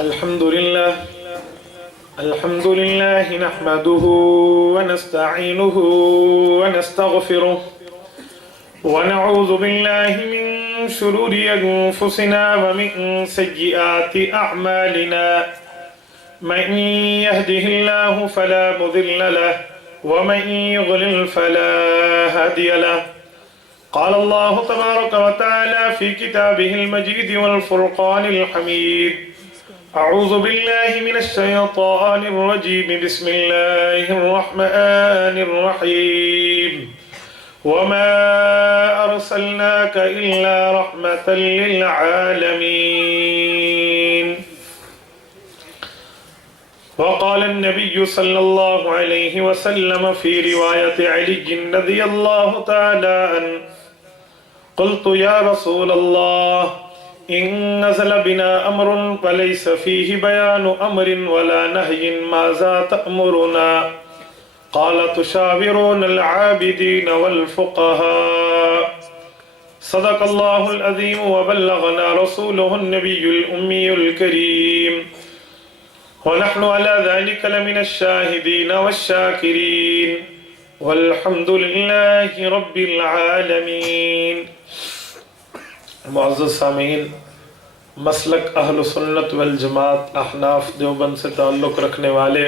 الحمد لله نحمده ونستعينه ونستغفره ونعوذ بالله من شرور أنفسنا ومن سيئات أعمالنا من يهده الله فلا مضل له ومن يضلل فلا هادي له. قال الله تبارك وتعالى في كتابه المجيد والفرقان الحميد: أعوذ بالله من الشيطان الرجيم. بسم الله الرحمن الرحيم. وما أرسلناك إلا رحمة للعالمين. وقال النبي صلى الله عليه وسلم في رواية علي رضي الله تعالى عنه: قلت يا رسول الله إن نزل بنا أمر فليس فيه بيان أمر ولا نهي ماذا تأمرنا؟ قال: تشاورون العابدين والفقهاء. صدق الله العظيم وبلغنا رسوله النبي الأمي الكريم، ونحن على ذلك لمن الشاهدين والشاكرين، والحمد لله رب العالمین. معزز سامعین، مسلک اہل سنت والجماعت احناف دیوبند سے تعلق رکھنے والے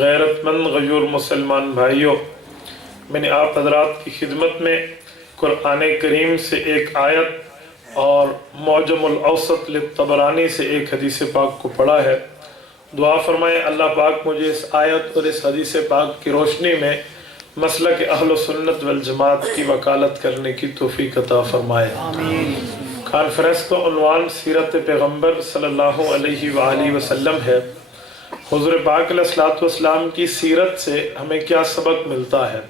غیرت مند غیور مسلمان بھائیوں، میں نے آپ حضرات کی خدمت میں قرآن کریم سے ایک آیت اور معجم الاوسط للطبرانی سے ایک حدیث پاک کو پڑھا ہے. دعا فرمائیں اللہ پاک مجھے اس آیت اور اس حدیث پاک کی روشنی میں مسلک اہل سنت والجماعت کی وکالت کرنے کی توفیق عطا فرمائے. آمین. کانفرنس کا عنوان سیرت پیغمبر صلی اللہ علیہ وآلہ وسلم ہے. حضور پاک علیہ الصلوۃ والسلام کی سیرت سے ہمیں کیا سبق ملتا ہے.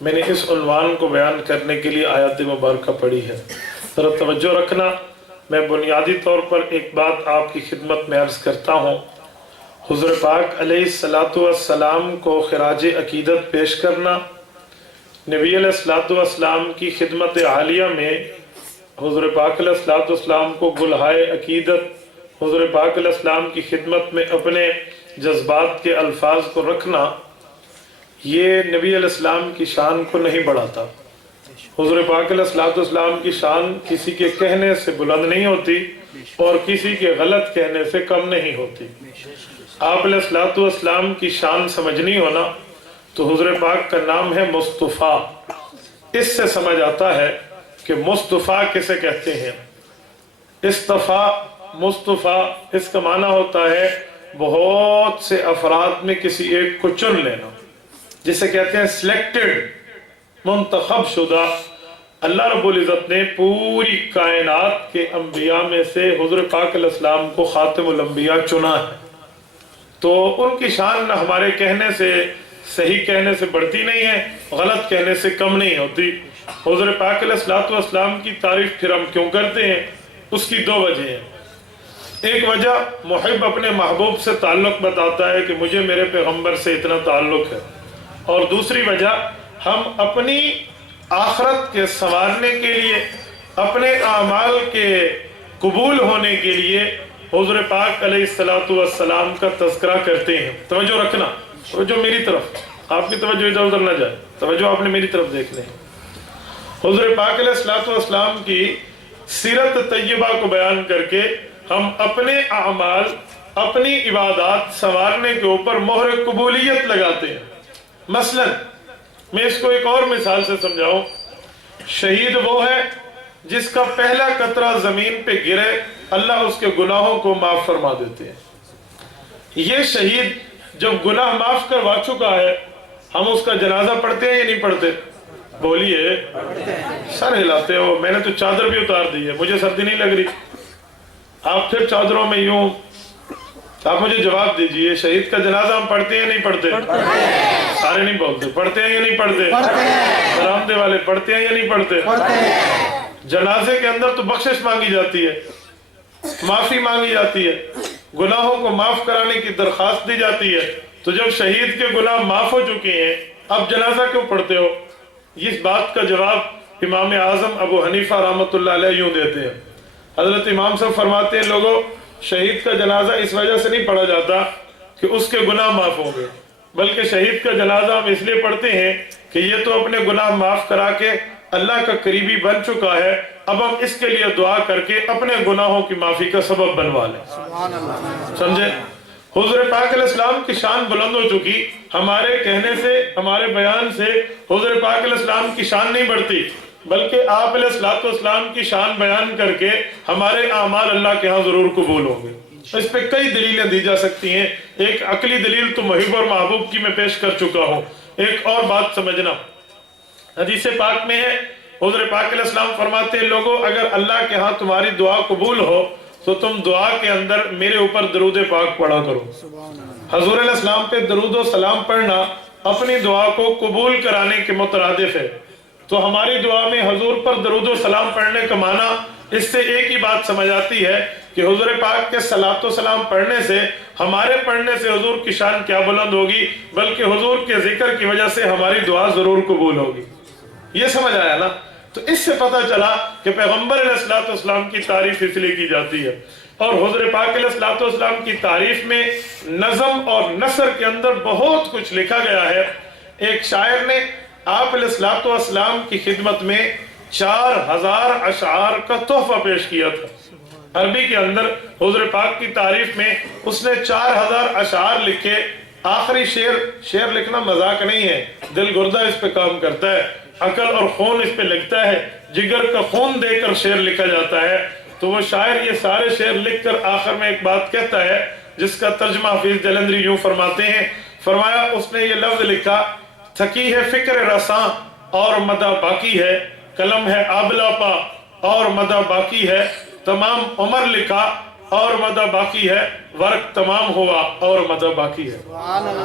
میں نے اس عنوان کو بیان کرنے کے لیے آیت مبارکہ پڑھی ہے. ذرا توجہ رکھنا. میں بنیادی طور پر ایک بات آپ کی خدمت میں عرض کرتا ہوں. حضور پاک علیہ الصلوۃ والسلام کو خراج عقیدت پیش کرنا، نبی علیہ الصلوۃ والسلام کی خدمت عالیہ میں حضور پاک علیہ الصلوۃ والسلام کو گلہائے عقیدت، حضور پاک علیہ السلام کی خدمت میں اپنے جذبات کے الفاظ کو رکھنا، یہ نبی علیہ السلام کی شان کو نہیں بڑھاتا. حضور پاک علیہ الصلوۃ والسلام کی شان کسی کے کہنے سے بلند نہیں ہوتی اور کسی کے غلط کہنے سے کم نہیں ہوتی. آپ علیہ الصلوۃ والسلام کی شان سمجھنی ہونا تو حضور پاک کا نام ہے مصطفیٰ. اس سے سمجھ آتا ہے کہ مصطفیٰ کسے کہتے ہیں. اصطفیٰ، مصطفیٰ، اس کا معنی ہوتا ہے بہت سے افراد میں کسی ایک کو چن لینا، جسے کہتے ہیں سلیکٹڈ، منتخب شدہ. اللہ رب العزت نے پوری کائنات کے انبیاء میں سے حضور پاک علیہ السلام کو خاتم الانبیاء چنا ہے. تو ان کی شان نہ ہمارے کہنے سے، صحیح کہنے سے بڑھتی نہیں ہے، غلط کہنے سے کم نہیں ہوتی. حضور پاک علیہ الصلوۃ والسلام کی تعریف پھر ہم کیوں کرتے ہیں؟ اس کی دو وجہ ہیں. ایک وجہ محب اپنے محبوب سے تعلق بتاتا ہے کہ مجھے میرے پیغمبر سے اتنا تعلق ہے، اور دوسری وجہ ہم اپنی آخرت کے سنوارنے کے لیے، اپنے اعمال کے قبول ہونے کے لیے حضور پاک علیہ الصلوۃ والسلام کا تذکرہ کرتے ہیں. توجہ رکھنا، توجہ میری طرف، آپ کی توجہ ادھر ادھر نہ جائے، توجہ آپ نے میری طرف دیکھنے. حضور پاک علیہ الصلوۃ والسلام کی سیرت طیبہ کو بیان کر کے ہم اپنے اعمال، اپنی عبادات سنوارنے کے اوپر مہر قبولیت لگاتے ہیں. مثلا میں اس کو ایک اور مثال سے سمجھاؤں. شہید وہ ہے جس کا پہلا قطرہ زمین پہ گرے اللہ اس کے گناہوں کو معاف فرما دیتے ہیں. یہ شہید جب گناہ معاف کروا چکا ہے، ہم اس کا جنازہ پڑھتے ہیں یا نہیں پڑھتے؟ بولیے. سر ہلاتے ہو. میں نے تو چادر بھی اتار دی ہے، مجھے سردی نہیں لگ رہی. آپ پھر چادروں میں یوں، آپ مجھے جواب دیجئے، شہید کا جنازہ ہم پڑھتے ہیں یا نہیں پڑھتے؟ سارے نہیں بولتے. پڑھتے ہیں یا نہیں پڑھتے؟ برآمدے والے پڑھتے ہیں یا نہیں پڑھتے؟ جنازے کے اندر تو بخشش مانگی جاتی ہے، معافی مانگی جاتی ہے، گناہوں کو معاف کرانے کی درخواست دی جاتی ہے. تو جب شہید کے گناہ معاف ہو چکے ہیں، اب جنازہ کیوں پڑھتے ہو؟ اس بات کا جواب امام اعظم ابو حنیفہ رحمۃ اللہ علیہ یوں دیتے ہیں. حضرت امام صاحب فرماتے ہیں لوگوں شہید کا جنازہ اس وجہ سے نہیں پڑھا جاتا کہ اس کے گناہ معاف ہوں گے، بلکہ شہید کا جنازہ ہم اس لیے پڑھتے ہیں کہ یہ تو اپنے گناہ معاف کرا کے اللہ کا قریبی بن چکا ہے، اب ہم اس کے لیے دعا کر کے اپنے گناہوں کی معافی کا سبب بنوا لیں۔ سمجھے؟ حضور پاک علیہ السلام کی شان بلند ہو چکی، ہمارے کہنے سے، ہمارے بیان سے حضور پاک علیہ السلام کی شان نہیں بڑھتی، بلکہ آپ علیہ السلام کی شان بیان کر کے ہمارے اعمال اللہ کے ہاں ضرور قبول ہوں گے۔ اس پہ کئی دلیلیں دی جا سکتی ہیں، ایک عقلی دلیل تو محب اور محبوب کی میں پیش کر چکا ہوں، ایک اور بات سمجھنا، حدیث پاک میں ہے، حضور پاک علیہ السلام فرماتے ہیں لوگوں اگر اللہ کے ہاں تمہاری دعا قبول ہو تو تم دعا کے اندر میرے اوپر درود پاک پڑھا کرو۔ حضور علیہ السلام پہ درود و سلام پڑھنا اپنی دعا کو قبول کرانے کے مترادف ہے، تو ہماری دعا میں حضور پر درود و سلام پڑھنے کا معنی اس سے ایک ہی بات سمجھ آتی ہے کہ حضور پاک کے صلاۃ و سلام پڑھنے سے، ہمارے پڑھنے سے حضور کی شان کیا بلند ہوگی، بلکہ حضور کے ذکر کی وجہ سے ہماری دعا ضرور قبول ہوگی۔ یہ سمجھ آیا نا؟ تو اس سے پتہ چلا کہ پیغمبر علیہ السلام کی تعریف اس لیے کی جاتی ہے، اور حضور پاک علیہ السلام کی تعریف میں نظم اور نثر کے اندر بہت کچھ لکھا گیا ہے۔ ایک شاعر نے آپ علیہ السلام کی خدمت میں 4000 اشعار کا تحفہ پیش کیا تھا۔ عربی کے اندر حضور پاک کی تعریف میں اس نے 4000 اشعار لکھے۔ آخری شعر لکھنا مذاق نہیں ہے، دل گردہ اس پہ کام کرتا ہے، عقل اور خون اس پہ لگتا ہے، جگر کا خون دے کر شعر لکھا جاتا ہے۔ تو وہ شاعر یہ سارے شعر لکھ کر آخر میں ایک بات کہتا ہے جس کا ترجمہ حافظ جلندری یوں فرماتے ہیں، فرمایا اس نے یہ لفظ لکھا، تھکی ہے فکر رساں اور مدہ باقی ہے، قلم ہے آبلا پا اور مدہ باقی ہے، تمام عمر لکھا اور مدہ باقی ہے، ورق تمام ہوا اور مدہ باقی ہے۔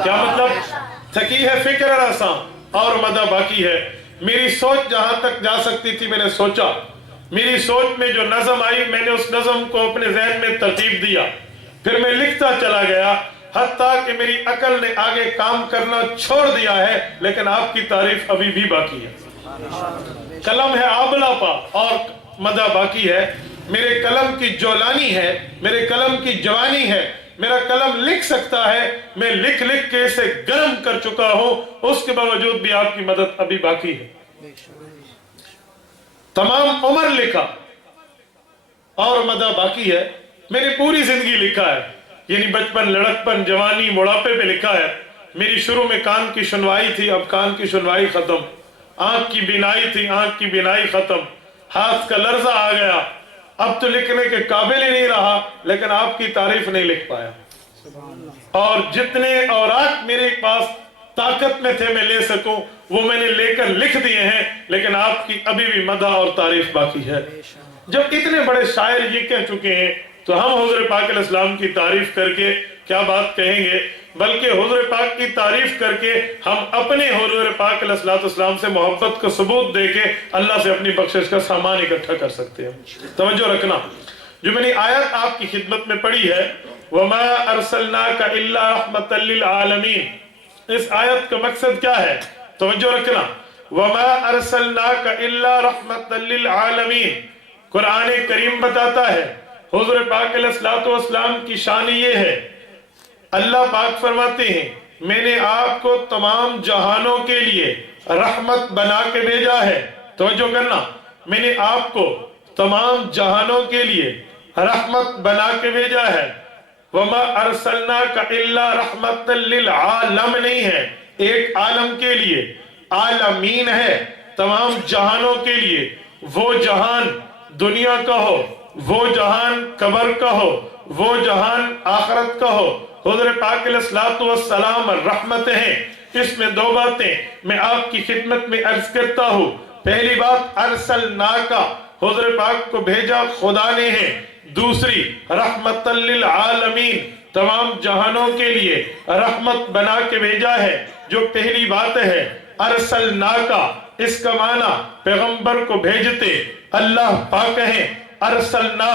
کیا مطلب؟ تھکی ہے فکر رساں اور مدہ باقی ہے، میری سوچ جہاں تک جا سکتی تھی میں نے سوچا، میری سوچ میں جو نظم آئی میں نے اس نظم کو اپنے ذہن میں ترتیب دیا، پھر میں لکھتا چلا گیا، حتیٰ کہ میری عقل نے آگے کام کرنا چھوڑ دیا ہے، لیکن آپ کی تعریف ابھی بھی باقی ہے۔ قلم ہے آبلا پا اور مدہ باقی ہے، میرے قلم کی جولانی ہے، میرے قلم کی جوانی ہے، میرا قلم لکھ سکتا ہے، میں لکھ لکھ کے اسے گرم کر چکا ہوں، اس کے باوجود بھی آپ کی مدد ابھی باقی ہے۔ تمام عمر لکھا اور مدہ باقی ہے، میں نے پوری زندگی لکھا ہے، یعنی بچپن، لڑکپن، جوانی، بڑھاپے پہ لکھا ہے۔ میری شروع میں کان کی سنوائی تھی، اب کان کی سنوائی ختم، آنکھ کی بینائی تھی، آنکھ کی بینائی ختم، ہاتھ کا لرزہ آ گیا، اب تو لکھنے کے قابل ہی نہیں رہا، لیکن آپ کی تعریف نہیں لکھ پایا۔ اور جتنے اوراق میرے پاس طاقت میں تھے میں لے سکوں وہ میں نے لے کر لکھ دیے ہیں، لیکن آپ کی ابھی بھی مدح اور تعریف باقی ہے۔ جب اتنے بڑے شاعر یہ کہہ چکے ہیں تو ہم حضور پاک علیہ السلام کی تعریف کر کے کیا بات کہیں گے، بلکہ حضور پاک کی تعریف کر کے ہم اپنے حضور پاک علیہ السلام سے محبت کا ثبوت دے کے اللہ سے اپنی بخشش کا سامان اکٹھا کر سکتے ہیں۔ توجہ رکھنا، جو میں نے آیت آپ کی خدمت میں پڑھی ہے، وَمَا أَرْسَلْنَاكَ إِلَّا رَحْمَةً لِّلْعَالَمِينَ، اس آیت کا مقصد کیا ہے؟ توجہ رکھنا، وَمَا أَرْسَلْنَاكَ إِلَّا رَحْمَةً لِّلْعَالَمِينَ، قرآن کریم بتاتا ہے حضور پاک علیہ السلام کی شان یہ ہے، اللہ پاک فرماتے ہیں میں نے آپ کو تمام جہانوں کے لیے رحمت بنا کے بھیجا ہے۔ توجہ کرنا، میں نے آپ کو تمام جہانوں کے لیے رحمت بنا کے بھیجا ہے۔ وَمَا أَرْسَلْنَاكَ إِلَّا رَحْمَةً لِّلْعَالَمِ نہیں ہے، ایک عالم کے لیے، عالمین ہے، تمام جہانوں کے لیے، وہ جہان دنیا کا ہو، وہ جہان قبر کا ہو، وہ جہان آخرت کا ہو، حضور پاک علیہ السلام رحمت ہیں۔ اس میں دو باتیں میں آپ کی خدمت میں عرض کرتا ہوں۔ پہلی بات، ارسلناکا، حضور پاک کو بھیجا خدا نے ہے۔ دوسری، رحمت للعالمین، تمام جہانوں کے لیے رحمت بنا کے بھیجا ہے۔ جو پہلی بات ہے ارسلناکا، اس کا معنی پیغمبر کو بھیجتے اللہ پاک ہیں۔ ارسلنا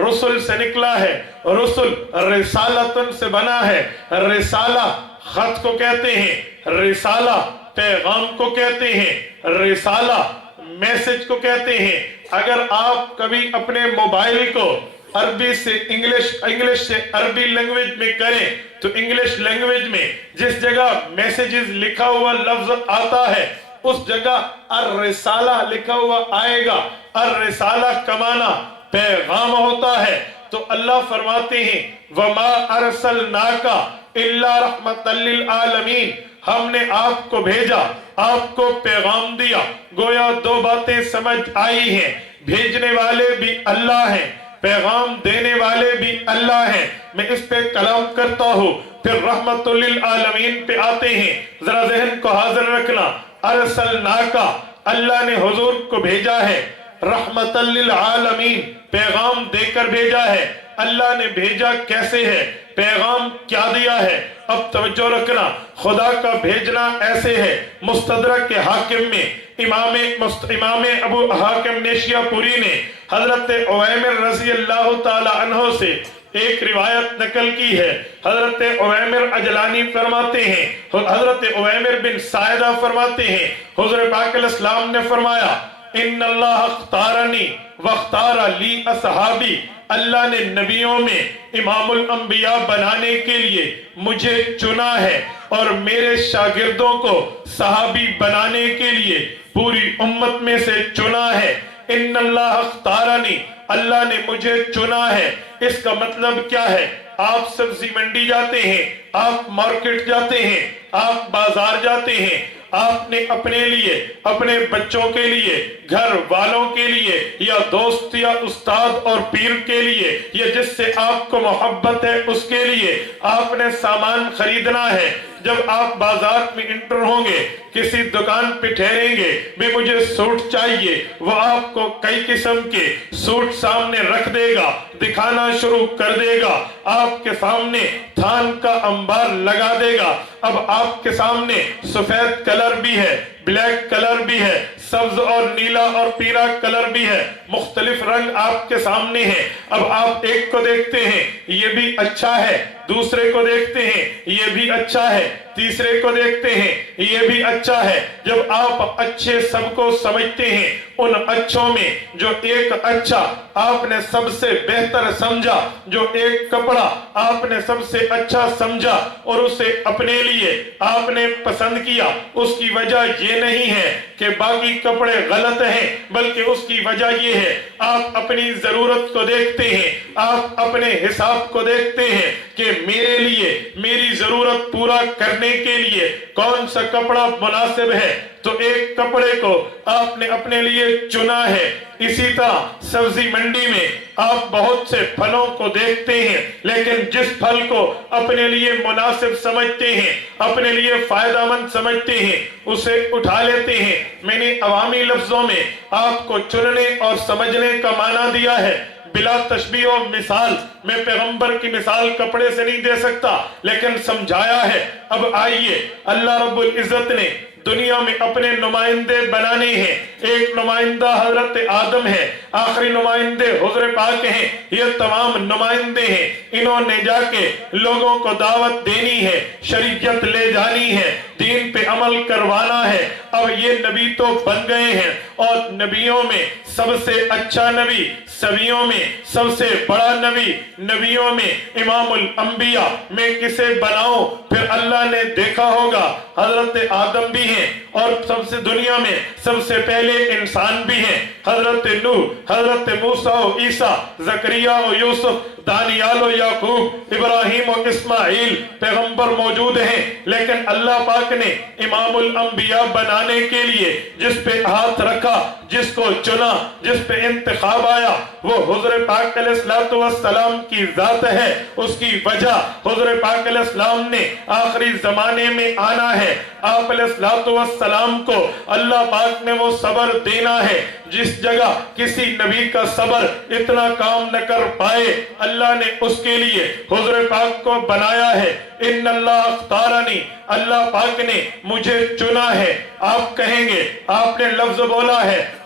رسل سے نکلا ہے، رسل رسالتن سے بنا ہے۔ رسالہ خط کو کہتے ہیں، رسالہ پیغام کو کہتے ہیں، رسالہ میسج کو کہتے ہیں۔ اگر آپ کبھی اپنے موبائل کو عربی سے انگلش سے عربی لینگویج میں کریں تو انگلش لینگویج میں جس جگہ میسیجز لکھا ہوا لفظ آتا ہے اس جگہ الرسالہ لکھا ہوا آئے گا۔ الرسالہ کا معنی پیغام ہوتا ہے، تو اللہ فرماتے ہیں وَمَا أَرْسَلْنَاكَ إِلَّا رَحْمَةً لِّلْعَالَمِينَ، ہم نے آپ کو بھیجا، آپ کو پیغام دیا۔ گویا دو باتیں سمجھ آئی ہیں، بھیجنے والے بھی اللہ ہیں، پیغام دینے والے بھی اللہ ہیں۔ میں اس پہ کلام کرتا ہوں، پھر رحمت للعالمین پہ آتے ہیں۔ ذرا ذہن کو حاضر رکھنا، ارسلناکا، اللہ نے حضور کو بھیجا ہے، رحمت للعالمین، پیغام دے کر بھیجا ہے۔ اللہ نے بھیجا کیسے ہے، پیغام کیا دیا ہے؟ اب توجہ رکھنا، خدا کا بھیجنا ایسے ہے۔ مستدرک حاکم میں امام ابو حاکم نیشیہ پوری نے حضرت عویمر رضی اللہ تعالی عنہ سے ایک روایت نقل کی ہے۔ حضرت عویمر عجلانی فرماتے ہیں، حضرت عویمر بن سائدہ فرماتے ہیں، حضور پاک علیہ السلام نے فرمایا ان اللہ اختارنی واختار لی اصحابی، اللہ نے نبیوں میں امام الانبیاء بنانے کے لیے مجھے چنا ہے اور میرے شاگردوں کو صحابی بنانے کے لیے پوری امت میں سے چنا ہے۔ ان اللہ اختارنی، اللہ نے مجھے چنا ہے۔ اس کا مطلب کیا ہے؟ آپ سبزی منڈی جاتے ہیں، آپ مارکیٹ جاتے ہیں، آپ بازار جاتے ہیں، آپ نے اپنے لیے، اپنے بچوں کے لیے، گھر والوں کے لیے، یا دوست یا استاد اور پیر کے لیے، یا جس سے آپ کو محبت ہے اس کے لیے آپ نے سامان خریدنا ہے۔ جب آپ بازار میں انٹر ہوں گے، کسی دکان پہ ٹھہریں گے بھی مجھے سوٹ چاہیے، وہ آپ کو کئی قسم کے سوٹ سامنے رکھ دے گا، دکھانا شروع کر دے گا، آپ کے سامنے تھان کا انبار لگا دے گا۔ اب آپ کے سامنے سفید کلر بھی ہے، بلیک کلر بھی ہے، سبز اور نیلا اور پیلا کلر بھی ہے، مختلف رنگ آپ کے سامنے ہیں۔ اب آپ ایک کو دیکھتے ہیں یہ بھی اچھا ہے، دوسرے کو دیکھتے ہیں یہ بھی اچھا ہے، تیسرے کو دیکھتے ہیں یہ بھی اچھا ہے۔ جب آپ اچھے سب کو سمجھتے ہیں، ان اچھوں میں جو ایک اچھا آپ نے سب سے بہتر سمجھا، جو ایک کپڑا آپ نے سب سے اچھا سمجھا اور اسے اپنے لیے آپ نے پسند کیا، اس کی وجہ یہ نہیں ہے کہ باقی کپڑے غلط ہیں، بلکہ اس کی وجہ یہ ہے آپ اپنی ضرورت کو دیکھتے ہیں، آپ اپنے حساب کو دیکھتے ہیں کہ میرے لیے میری ضرورت پورا کرنے کے لیے کون سا کپڑا مناسب ہے، تو ایک کپڑے کو آپ نے اپنے لیے چنا ہے۔ اسی طرح سبزی منڈی میں آپ بہت سے پھلوں کو دیکھتے ہیں، لیکن جس پھل کو اپنے لیے مناسب سمجھتے ہیں، اپنے لیے فائدہ مند سمجھتے ہیں، اسے اٹھا لیتے ہیں۔ میں نے عوامی لفظوں میں آپ کو چننے اور سمجھنے کا معنی دیا ہے، بلا تشبیہ و مثال۔ میں پیغمبر کی مثال کپڑے سے نہیں دے سکتا، لیکن سمجھایا ہے۔ اب آئیے، اللہ رب العزت نے دنیا میں اپنے نمائندے بنانے ہیں۔ ایک نمائندہ حضرت آدم ہے، آخری نمائندے حضور پاک ہیں، یہ تمام نمائندے ہیں۔ انہوں نے جا کے لوگوں کو دعوت دینی ہے، شریعت لے جانی ہے، دین پہ عمل کروانا ہے۔ اب یہ نبی تو بن گئے ہیں، اور نبیوں میں سب سے اچھا نبی، سبیوں میں سب سے بڑا نبی، نبیوں میں امام الانبیاء میں کسے بناؤں؟ پھر اللہ نے دیکھا ہوگا حضرت آدم بھی ہیں، اور سب سے دنیا میں سب سے پہلے انسان بھی ہیں، حضرت نوح، حضرت موسیٰ و عیسیٰ، زکریا و یوسف، دانیال و یعقوب، ابراہیم و اسماعیل پیغمبر موجود ہیں۔ لیکن اللہ پاک نے امام الانبیاء بنانے کے لیے جس پہ ہاتھ رکھا، جس کو چنا، جس پہ انتخاب آیا، وہ حضور پاک علیہ السلام کی ذات ہے۔ اس کی وجہ حضور پاک علیہ السلام نے آخری زمانے میں آنا ہے، آپ علیہ السلام کو اللہ پاک نے وہ صبر دینا ہے جس جگہ کسی نبی کا صبر اتنا کام نہ کر پائے، اللہ نے اس کے لیے حضور پاک کو بنایا ہے۔ ان اللہ اختارنی، اللہ پاک نے مجھے چنا ہے۔ آپ کہیں گے آپ نے لفظ بولا ہے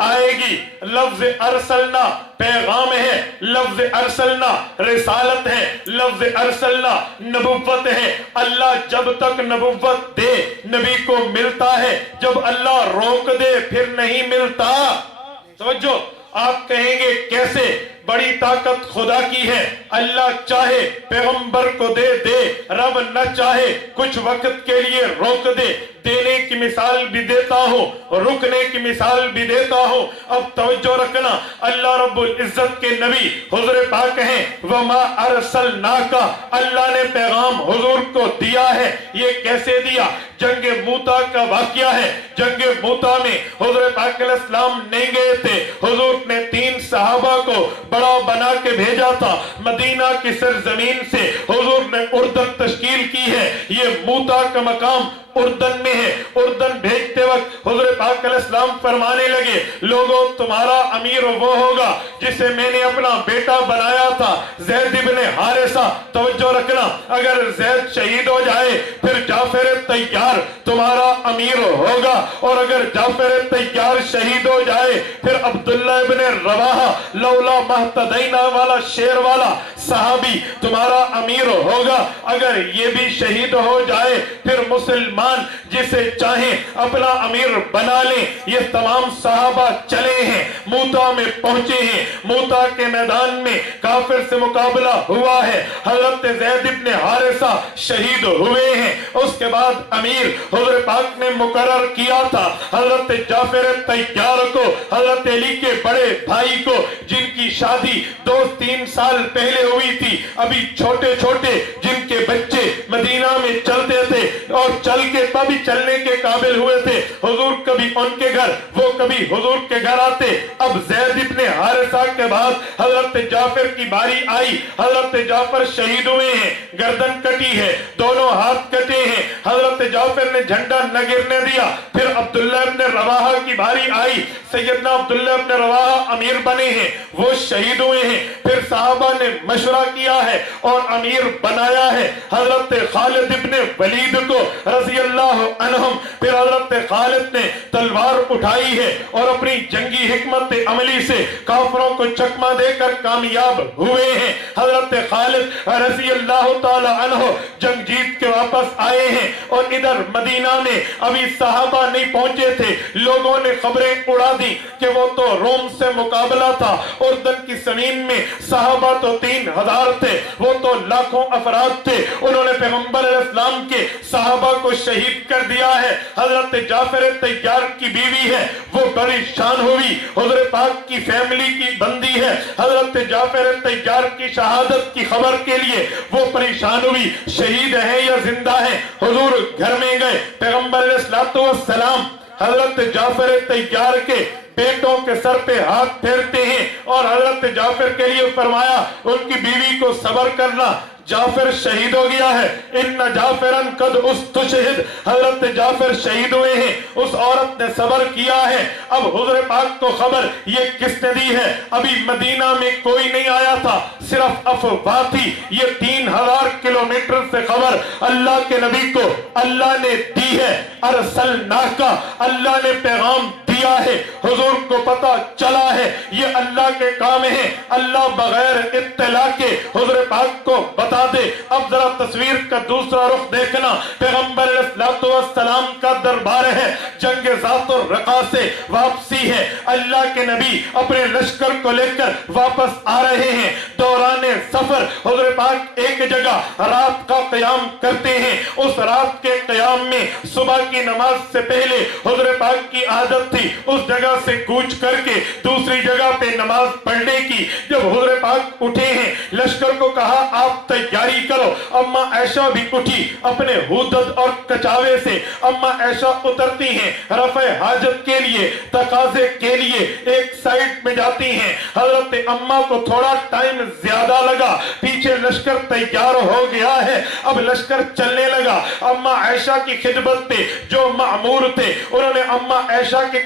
آئے گی۔ لفظ ارسلنا پیغام ہے، لفظ ارسلنا رسالت ہے، لفظ ارسلنا نبوت ہے۔ اللہ جب تک نبوت دے نبی کو ملتا ہے، جب اللہ روک دے پھر نہیں ملتا۔ سمجھو، آپ کہیں گے کیسے؟ بڑی طاقت خدا کی ہے، اللہ چاہے پیغمبر کو دے دے، رب نہ چاہے کچھ وقت کے لیے روک دے۔ دینے کی مثال بھی دیتا ہوں، رکنے کی مثال بھی دیتا ہوں۔ اب توجہ رکھنا، اللہ رب العزت کے نبی حضور پاک ہیں، وَمَا أَرْسَلْنَاكَ، اللہ نے پیغام حضور کو دیا ہے۔ یہ کیسے دیا؟ جنگ موتا کا واقعہ ہے۔ جنگ موتا میں حضور پاک علیہ السلام نہیں گئے تھے، حضور نے 3 صحابہ کو بڑا بنا کے بھیجا تھا۔ مدینہ کی سرزمین سے حضور نے اردن تشکیل کی ہے۔ یہ موتا کا مقام اردن میں ہے۔ اردن بھیجتے وقت حضور پاک علیہ السلام فرمانے لگے، لوگوں تمہارا امیر وہ ہوگا جسے میں نے اپنا بیٹا بنایا تھا، زید ابن حارثہ۔ توجہ رکھنا، اگر زید شہید ہو جائے پھر جعفر طیار تمہارا امیر ہوگا، اور اگر جعفر طیار شہید ہو جائے پھر عبداللہ ابن رواحہ لولا مہتدینا والا شیر والا صحابی تمہارا امیر ہوگا۔ اگر یہ بھی شہید ہو جائے پھر مسلمان جسے چاہیں اپنا امیر بنا لیں۔ یہ تمام صحابہ چلے ہیں، موتا میں پہنچے ہیں۔ موتا کے میدان میں کافر سے مقابلہ ہوا ہے، حضرت زید ابن حارثہ شہید ہوئے ہیں۔ اس کے بعد امیر حضور پاک نے مقرر کیا تھا حضرت جعفر طیار کو، حضرت علی کے بڑے بھائی کو، جن کی شادی 2-3 سال پہلے ہوئی تھی، ابھی چھوٹے چھوٹے، جن کے بچے مدینہ میں چلتے تھے اور چل کے تبھی چلنے کے قابل ہوئے تھے۔ حضور کبھی ان کے گھر، وہ کبھی حضور کے گھر آتے۔ اب زید ابن حارثہ کے بعد حضرت جعفر کی باری آئی۔ حضرت جعفر شہید ہوئے ہیں، گردن کٹی ہے، دونوں ہاتھ کٹے ہیں۔ حضرت جعفر نے جھنڈا نہ گرنے دیا۔ پھر عبداللہ ابن رواحہ کی باری آئی، سیدنا عبداللہ ابن رواحہ امیر بنے ہیں، وہ شہید ہوئے ہیں۔ پھر صحابہ نے مشورہ کیا ہے اور امیر بنایا ہے حضرت خالد ابن ولید کو رضی اللہ عنہم۔ پھر حضرت خالد نے تلوار اٹھائی ہے اور اپنی جنگی حکمت عملی سے کافروں کو چکمہ دے کر کامیاب ہوئے ہیں۔ حضرت خالد رضی اللہ تعالی عنہ جنگ جیت کے واپس آئے ہیں، اور ادھر مدینہ میں ابھی صحابہ نہیں پہنچے تھے۔ لوگوں نے خبریں اڑا دی کہ وہ تو روم سے مقابلہ تھا، اردن کی زمین میں صحابہ تو 3000 تھے، وہ تو لاکھوں افراد تھے۔ انہوں نے پیغمبر علیہ السلام کے صحابہ کو شہید کر دیا ہے۔ حضرت جعفر طیار کی بیوی ہے، وہ پریشان ہوئی، حضور پاک کی فیملی کی بندی ہے، حضرت جعفر طیار کی شہادت کی خبر کے لیے وہ پریشان ہوئی، شہید ہیں یا زندہ ہیں۔ حضور گھر میں گئے، پیغمبر علیہ السلام حضرت جعفر طیار کے بیٹوں کے سر پہ ہاتھ پھیرتے ہیں اور حضرت جعفر کے لیے فرمایا ان کی بیوی کو صبر کرنا، جعفر شہید ہو گیا ہے۔ ان جعفرن قد استشہد، حضرت جعفر شہید ہوئے ہیں، اس عورت نے صبر کیا ہے۔ اب حضور پاک کو خبر یہ کس نے دی ہے؟ ابھی مدینہ میں کوئی نہیں آیا تھا، صرف افواہ تھی۔ یہ 3000 کلومیٹر سے خبر اللہ کے نبی کو اللہ نے دی ہے۔ ارسلناک، اللہ نے پیغام دیا ہے، حضور کو پتا چلا ہے یہ اللہ کے کام ہے۔ اللہ بغیر اطلاع کے حضور پاک کو بتا دے۔ اب ذرا تصویر کا دوسرا رخ دیکھنا، پیغمبر علیہ السلام کا دربار ہے، جنگ ذات الرقا سے واپسی ہے، اللہ کے نبی اپنے لشکر کو لے کر واپس آ رہے ہیں۔ دوران سفر حضور پاک ایک جگہ رات کا قیام کرتے ہیں۔ اس رات کے قیام میں صبح کی نماز سے پہلے حضور پاک کی عادت تھی اس جگہ سے کوچ کر کے دوسری جگہ پہ نماز پڑھنے کی۔ جب حضور پاک اٹھے ہیں، لشکر کو کہا آپ تیاری کرو۔ اماں عائشہ بھی اٹھی اپنے ہودد اور کچاوے سے۔ اماں عائشہ اترتی ہیں رفع حاجت کے لیے، تقاضے کے لیے ایک سائڈ میں جاتی ہیں۔ حضرت اماں کو تھوڑا ٹائم زیادہ لگا، پیچھے لشکر تیار ہو گیا ہے، اب لشکر چلنے لگا۔ اماں عائشہ کی خدمت پہ جو مأمور تھے انہوں نے اماں عائشہ کے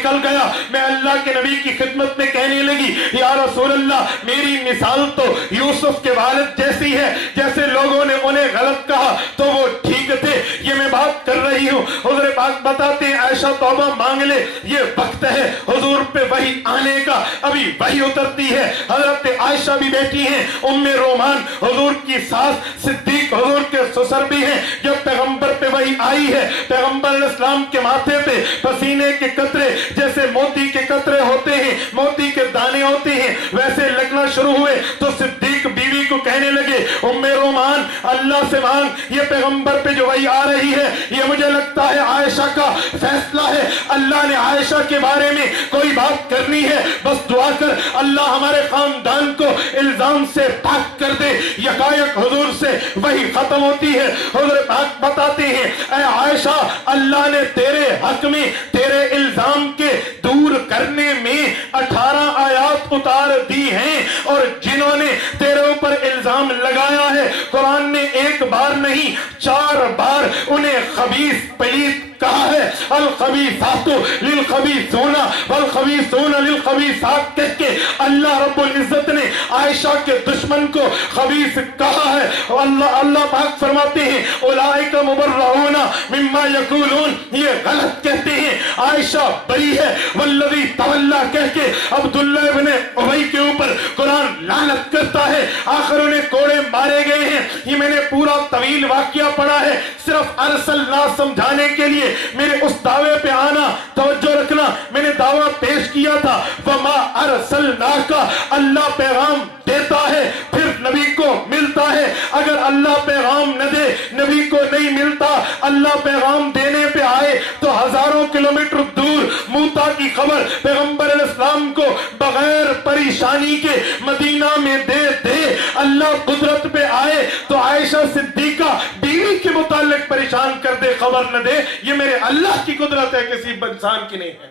نکل گیا. میں اللہ کے نبی کی خدمت میں کہنے لگی یا رسول اللہ میری مثال تو یوسف کے والد جیسی ہے. جیسے لوگوں نے انہیں غلط کہا تو وہ ٹھیک تھے. یہ میں بات کر رہی ہوں. حضور پاک بتاتے ہیں عائشہ توبہ مانگ لے, یہ وقت ہے حضور پہ وحی آنے کا, ابھی وحی اترتی ہے. حضرت عائشہ بھی بیٹی ہیں, ام رومان حضور کی ساس, صدیق حضور کے سسر بھی ہیں. جب پیغمبر پہ وحی آئی ہے, پیغمبر علیہ السلام کے ماتھے پہ پسینے کے قطرے جیسے موتی کے قطرے ہوتے ہیں, موتی کے دانے ہوتے ہیں, ویسے لگنا شروع ہوئے تو صدیق بیوی کو کہنے لگے ام رومان اللہ سے مانگ, یہ پیغمبر پہ جو وحی آ رہی ہے یہ مجھے لگتا ہے عائشہ کا فیصلہ ہے. اللہ نے عائشہ کے بارے میں کوئی بات کرنی ہے, بس دعا کر اللہ ہمارے خاندان کو الزام سے پاک کر دے. یکایک حضور سے وحی ختم ہوتی ہے. حضور پاک بتاتے ہیں اے عائشہ اللہ نے تیرے حق میں تیرے الزام کے دور کرنے میں 18 آیات اتار دی ہیں, اور جنہوں نے تیرے اوپر الزام لگایا ہے قرآن نے ایک بار نہیں 4 بار انہیں خبیث پلید کہا ہے. الخبیثات للخبیثون والخبیثون للخبیثات کہہ کے اللہ رب العزت نے عائشہ کے دشمن کو خبیث کہا ہے. اللہ پاک فرماتے ہیں اولئک مبرؤون مما یقولون, یہ غلط کہتے ہیں عائشہ بری ہے. والذی تولی کہہ کے عبداللہ ابن ابی کے اوپر قرآن لعنت کرتا ہے. آخر انہیں کوڑے مارے گئے ہیں. یہ میں نے پورا طویل واقعہ پڑھا ہے صرف ارسلنا سمجھانے کے لیے. میرے اس دعوے پہ آنا, توجہ رکھنا, میں نے دعویٰ پیش کیا تھا وما ارسلناک, اللہ پیغام دیتا ہے پھر نبی کو ملتا ہے. اگر اللہ پیغام نہ دے نبی کو نہیں ملتا. اللہ پیغام دینے پہ آئے تو ہزاروں کلومیٹر دور موسیٰ کی خبر پیغمبر علیہ السلام کو بغیر پریشانی کے مدینہ میں دے دے. اللہ قدرت پہ آئے تو عائشہ صدیقہ بیوی کے متعلق پریشان کر دے, خبر نہ دے. یہ میرے اللہ کی قدرت ہے, کسی انسان کی نہیں ہے.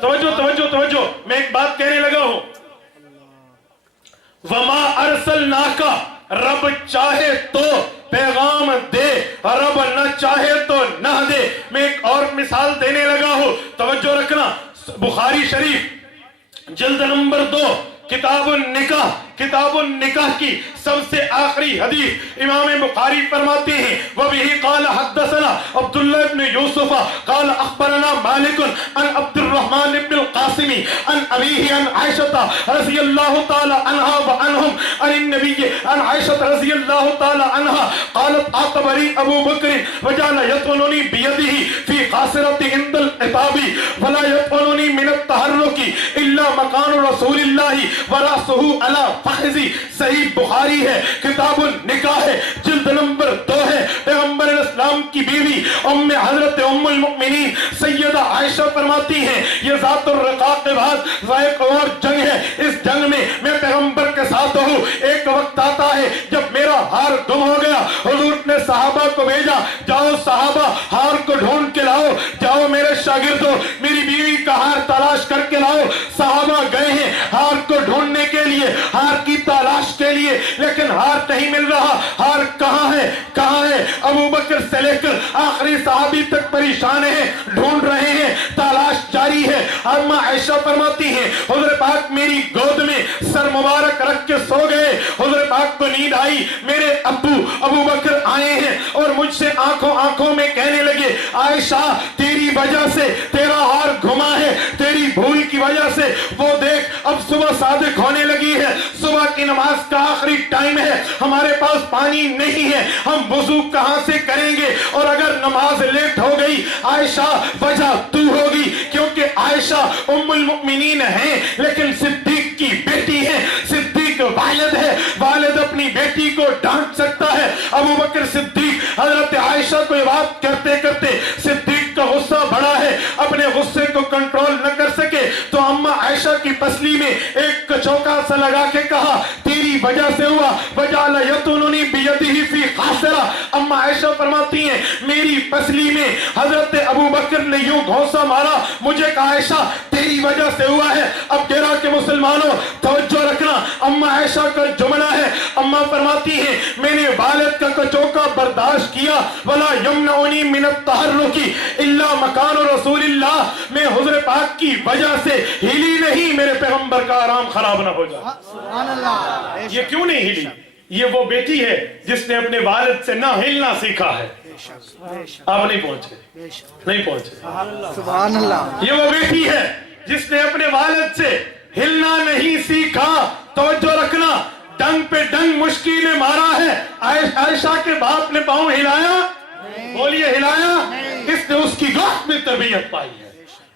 توجہ, میں ایک بات کہنے لگا ہوں. وما ارسلناک, رب چاہے تو پیغام دے, رب نہ چاہے تو نہ دے. میں ایک اور مثال دینے لگا ہوں, توجہ رکھنا. بخاری شریف جلد نمبر 2 کتاب النکاح, کتاب النکاح کی سب سے آخری حدیث امام بخاری فرماتے ہیں وَبِهِ قَالَ حَدَّثَنَا عبد الله ابن یوسف قال اخبرنا مالک عن عبد الرحمن ابن القاسم عن ابیہ عن عائشہ رضی اللہ تعالی عنہا وعنہم عن النبی عن عائشہ رضی اللہ تعالی عنہا قالت عاقبني ابو بکر وجعل يطعنني بيده في قاصرة عند العتاب ولا يطعنني من التحرك الا مكان رسول الله ورأسه على فخذي. صحیح بخاری ہے, کتاب النکاح ہے, جلد نمبر 2 ہے. پیغمبر علیہ السلام کی بیوی حضرت ام المؤمنین سیدہ عائشہ فرماتی ہیں یہ ذات الرقاق کے بعد ایک اور جنگ ہے. اس جنگ میں پیغمبر کے ساتھ ہوں. ایک وقت آتا ہے جب میرا ہار گم ہو گیا. حضور نے صحابہ کو بھیجا جاؤ صحابہ ہار کو ڈھونڈ کے لاؤ, جاؤ میرے شاگردوں میری بیوی کا ہار تلاش کر کے لاؤ. صحابہ گئے ہیں ہار کو ڈھونڈنے کے لیے, ہار کی تلاش کے لیے, لیکن ہار نہیں مل رہا. ہار کہاں ہے کہاں ہے؟ ابو بکر سے لے کر آخری صحابی تک پریشان ہیں, ڈھونڈ رہے ہیں, تلاش جاری ہے. اما عائشہ فرماتی ہیں حضور پاک میری گود میں سر مبارک رکھ کے سو گئے. حضور پاک کو نیند آئی. میرے ابو بکر آئے ہیں اور مجھ سے آنکھوں میں کہنے لگے عائشہ تیری وجہ سے تیرا ہار گھما ہے, تیری بھول کی وجہ سے. وہ دیکھ اب صبح صادق ہونے لگی ہے, صبح کی نماز کا آخری ٹائم ہے, ہمارے پاس پانی نہیں ہے, ہم وضو کہاں سے کریں گے؟ اور اگر نماز لیٹ ہو گئی عائشہ وجہ تو ہوگی, کیونکہ عائشہ ام المؤمنین ہیں لیکن صدیق کی بیٹی ہے. صدیق والد ہے, والد اپنی بیٹی کو ڈانٹ سکتا ہے. ابو بکر صدیق حضرت عائشہ کو یہ بات کرتے کرتے صدیق کا غصہ بڑا ہے, اپنے غصے کو کنٹرول نہ کر سکے تو اما عائشہ کی پسلی میں ایک کچوکا سا لگا کے کہا تیری میری وجہ سے ہوا. وجعل یطعننی بیدہ فی خاصرہ. اما عائشہ فرماتی ہیں میری پسلی میں حضرت ابو بکر نے یوں گھونسا مارا. مجھے کہا عائشہ تیری وجہ سے ہوا ہے. اب گرا کے مسلمانوں توجہ رکھنا, اما عائشہ کا جملہ ہے. اما فرماتی ہیں میں نے والد کا کچوکا برداشت کیا. ولا یمنعنی من التحرک الا مکان رسول اللہ. میں حضور پاک کی وجہ سے ہلی نہیں, میرے پیغمبر کا آرام خراب نہ ہو جائے. سبحان اللہ. یہ کیوں نہیں ہلی؟ یہ وہ بیٹی ہے جس نے اپنے والد سے نہ ہلنا سیکھا ہے. آپ نہیں پہنچے, نہیں پہنچے. سبحان اللہ. یہ وہ بیٹی ہے جس نے اپنے والد سے ہلنا نہیں سیکھا. توجہ رکھنا, ڈنگ پہ ڈنگ مشکی نے مارا ہے. عائشہ کے باپ نے پاؤں ہلایا, بولیے ہلایا, اس نے اس کی گود میں تربیت پائی ہے.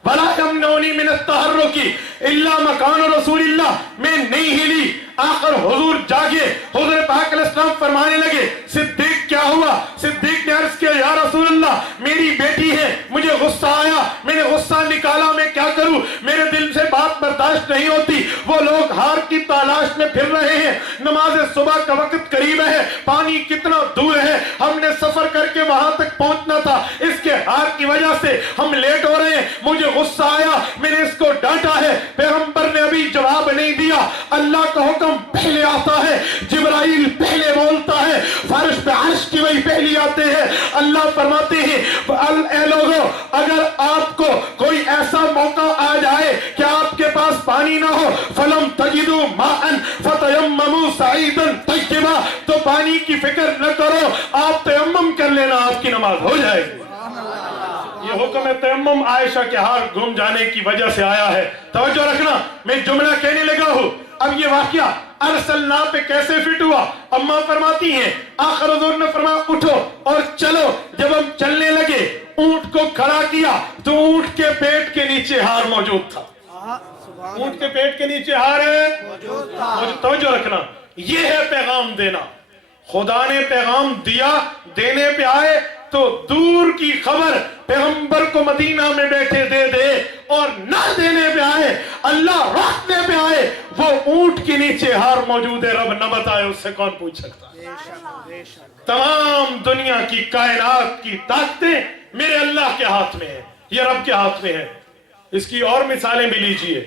وَلَا يَمْنَعُنِي مِنَ التَّحَرُّكِ إِلَّا مَكَانُ رَسُولِ اللَّهِ. میں نہیں ہلی. آخر حضور جاگے, حضور پاک علیہ السلام فرمانے لگے صدیق کیا ہوا؟ صدیق نے عرض کیا یا رسول اللہ میری بیٹی ہے, مجھے غصہ آیا, میں نے غصہ نکالا, میں کیا کروں؟ میرے دل سے بات برداشت نہیں ہوتی. وہ لوگ ہار کی تلاش میں پھر رہے ہیں, نماز صبح کا وقت قریب ہے, پانی کتنا دور ہے, ہم نے سفر کر کے وہاں تک پہنچنا تھا, اس کے ہار کی وجہ سے ہم لیٹ ہو رہے ہیں. مجھے غصہ آیا, میں نے اس کو ڈانٹا ہے. پیغمبر نے ابھی جواب نہیں دیا. اللہ کا حکم پہلے آتا ہے, جبرائیل پہلے بولتا ہے, فرش پہ عرش کی وہی پہلی آتے ہیں. اللہ فرماتے ہیں اے لوگوں اگر آپ کو کوئی ایسا موقع آ جائے کہ آپ کے پاس پانی نہ ہو, فلم تجدوا ماء فتیمموا صعیدا طیبا, تو پانی کی فکر نہ کرو, آپ تیمم کر لینا, آپ کی نماز ہو جائے گی. یہ حکم تیمم عائشہ کے ہاتھ گم جانے کی وجہ سے آیا ہے. توجہ رکھنا, میں جملہ کہنے لگا ہوں. اب یہ واقعہ ارسلنا پہ کیسے فٹ ہوا؟ اما فرماتی ہیں آخر حضور نے فرمایا اٹھو اور چلو. جب ہم چلنے لگے اونٹ کو کھڑا کیا تو اونٹ کے پیٹ کے نیچے ہار موجود تھا. اونٹ کے پیٹ کے نیچے ہار ہے موجود تھا. توجہ رکھنا, یہ ہے پیغام دینا. خدا نے پیغام دیا, دینے پہ آئے تو دور کی خبر پیغمبر کو مدینہ میں بیٹھے دے دے, اور نہ دینے پہ آئے, اللہ روکنے پہ آئے, وہ اونٹ کے نیچے ہار موجود ہے, رب نہ بتائے اس سے کون پوچھ سکتا؟ تمام دنیا کی کائنات کی طاقتیں میرے اللہ کے ہاتھ میں ہیں, یہ رب کے ہاتھ میں ہے. اس کی اور مثالیں بھی لیجئے,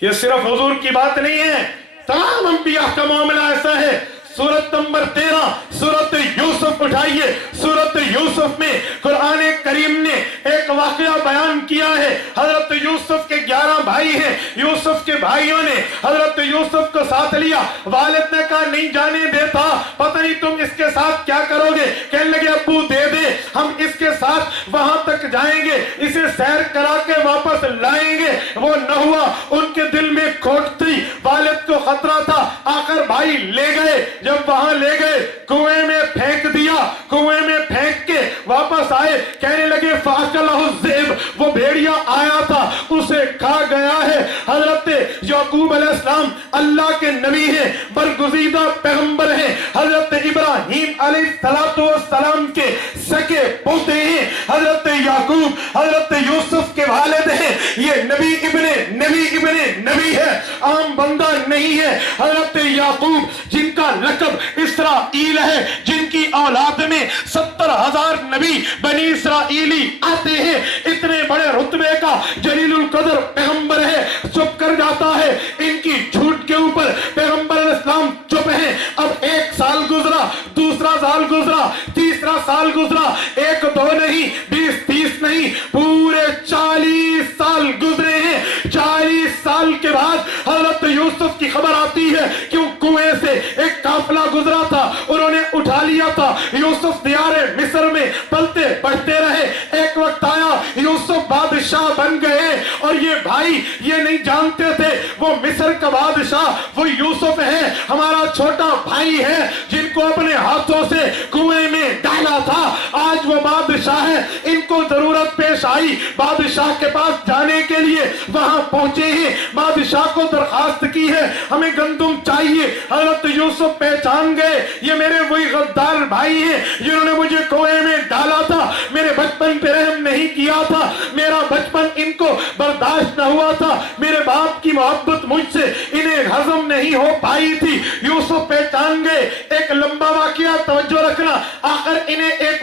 یہ صرف حضور کی بات نہیں ہے, تمام انبیاء کا معاملہ ایسا ہے. سورت نمبر 13 سورت یوسف اٹھائیے. سورت یوسف میں قرآن کریم نے ایک واقعہ بیان کیا ہے. حضرت یوسف کے 11 بھائی ہیں, یوسف کے بھائیوں نے حضرت یوسف کو ساتھ لیا. والد نے کہا نہیں جانے دیتا, پتہ نہیں تم اس کے ساتھ کیا کرو گے. کہنے لگے ابو دے دے, ہم اس کے ساتھ وہاں تک جائیں گے, اسے سیر کرا کے واپس لائیں گے. وہ نہ ہوا, ان کے دل میں کھوٹ تھی, والد کو خطرہ تھا. آخر بھائی لے گئے, جب وہاں لے گئے کنویں میں پھینک دیا, کنویں میں پھینک کے واپس آئے, کہنے لگے فَأَكَلَهُ الذِّئْبُ, وہ بھیڑیا آیا تھا اسے کھا گیا ہے. حضرت یعقوب علیہ السلام اللہ کے نبی ہیں, برگزیدہ پیغمبر ہیں, حضرت ابراہیم علیہ السلام کے سکے پوتے ہیں. حضرت یعقوب حضرت یوسف کے والد ہیں. یہ نبی ابن نبی ہے, عام بندہ نہیں ہے. حضرت یعقوب جن کا لقب اسرائیل ہے, جن کی اولاد میں 70,000 نبی بنی اسرائیلی آتے ہیں, اتنے بڑے رتبے کا جلیل القدر پیغمبر ہے, چپ کر جاتا ہے. ان کی جھوٹ کے اوپر پیغمبر علیہ السلام چپ ہیں. اب 1 سال گزرا, دوسرا سال گزرا, تیسرا سال گزرا, 1 2 نہیں 20 30 نہیں, پورے 40 سال گزرے ہیں. 40 سال کے بعد حضرت یوسف کی خبر آتی ہے, کیوں کنویں سے ایک قافلہ گزرا تھا, انہوں نے اٹھا لیا تھا. یوسف دیار مصر میں پلتے بڑھتے رہے. ایک وقت آیا یوسف بادشاہ بن گئے, اور یہ بھائی یہ نہیں جانتے تھے وہ مصر کا بادشاہ وہ یوسف ہے, ہمارا چھوٹا بھائی ہے جن کو اپنے ہاتھوں سے کنویں میں ڈالا تھا, آج وہ بادشاہ ہے. ان کو ضرورت پیش آئی بادشاہ کے پاس جانے کے لیے, وہاں پہنچے ہیں, بادشاہ کو درخواست کی ہے ہمیں گندم چاہیے. حضرت یوسف پہچان گئے یہ میرے وہی غدار بھائی ہیں جنہوں نے مجھے کنویں میں ڈالا تھا, میرے بچپن پہ رحم نہیں کیا تھا, میرا بچپن ان کو برداشت نہ ہوا تھا, میرے باپ کی محبت مجھ سے انہیں ہضم نہیں ہو پائی تھی. یوسف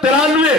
93,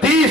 30,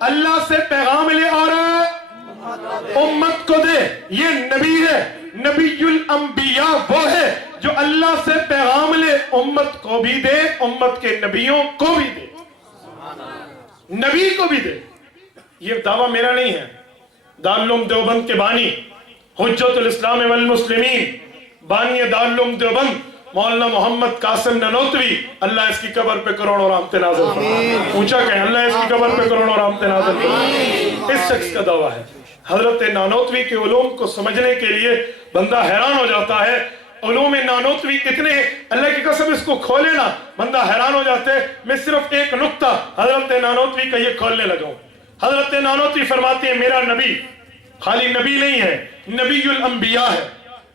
اللہ سے پیغام لے اور امت کو دے. یہ نبی ہے. نبی الانبیاء وہ ہے جو اللہ سے پیغام لے، امت کو بھی دے، امت کے نبیوں کو بھی دے، نبی کو بھی دے. یہ دعویٰ میرا نہیں ہے. دارالعلوم دیوبند کے بانی، حجت الاسلام والمسلمین، بانی دارالعلوم دیوبند مولانا محمد قاسم نانوتوی، اللہ اس کی قبر پہ کروڑوں رحمت نازل فرمائے. اونچا کہیں اللہ اس کی قبر پہ کروڑوں رحمت نازل فرمائے. اس شخص کا دعویٰ ہے. حضرت نانوتوی کے علوم کو سمجھنے کے لیے بندہ حیران ہو جاتا ہے. علوم نانوتوی اتنے، اللہ کی قسم اس کو کھولے نا بندہ حیران ہو جاتے. میں صرف ایک نقطہ حضرت نانوتوی کا یہ کھولنے لگا ہوں. حضرت نانوتوی فرماتے ہیں میرا نبی خالی نبی نہیں ہے، نبی الانبیاء ہے.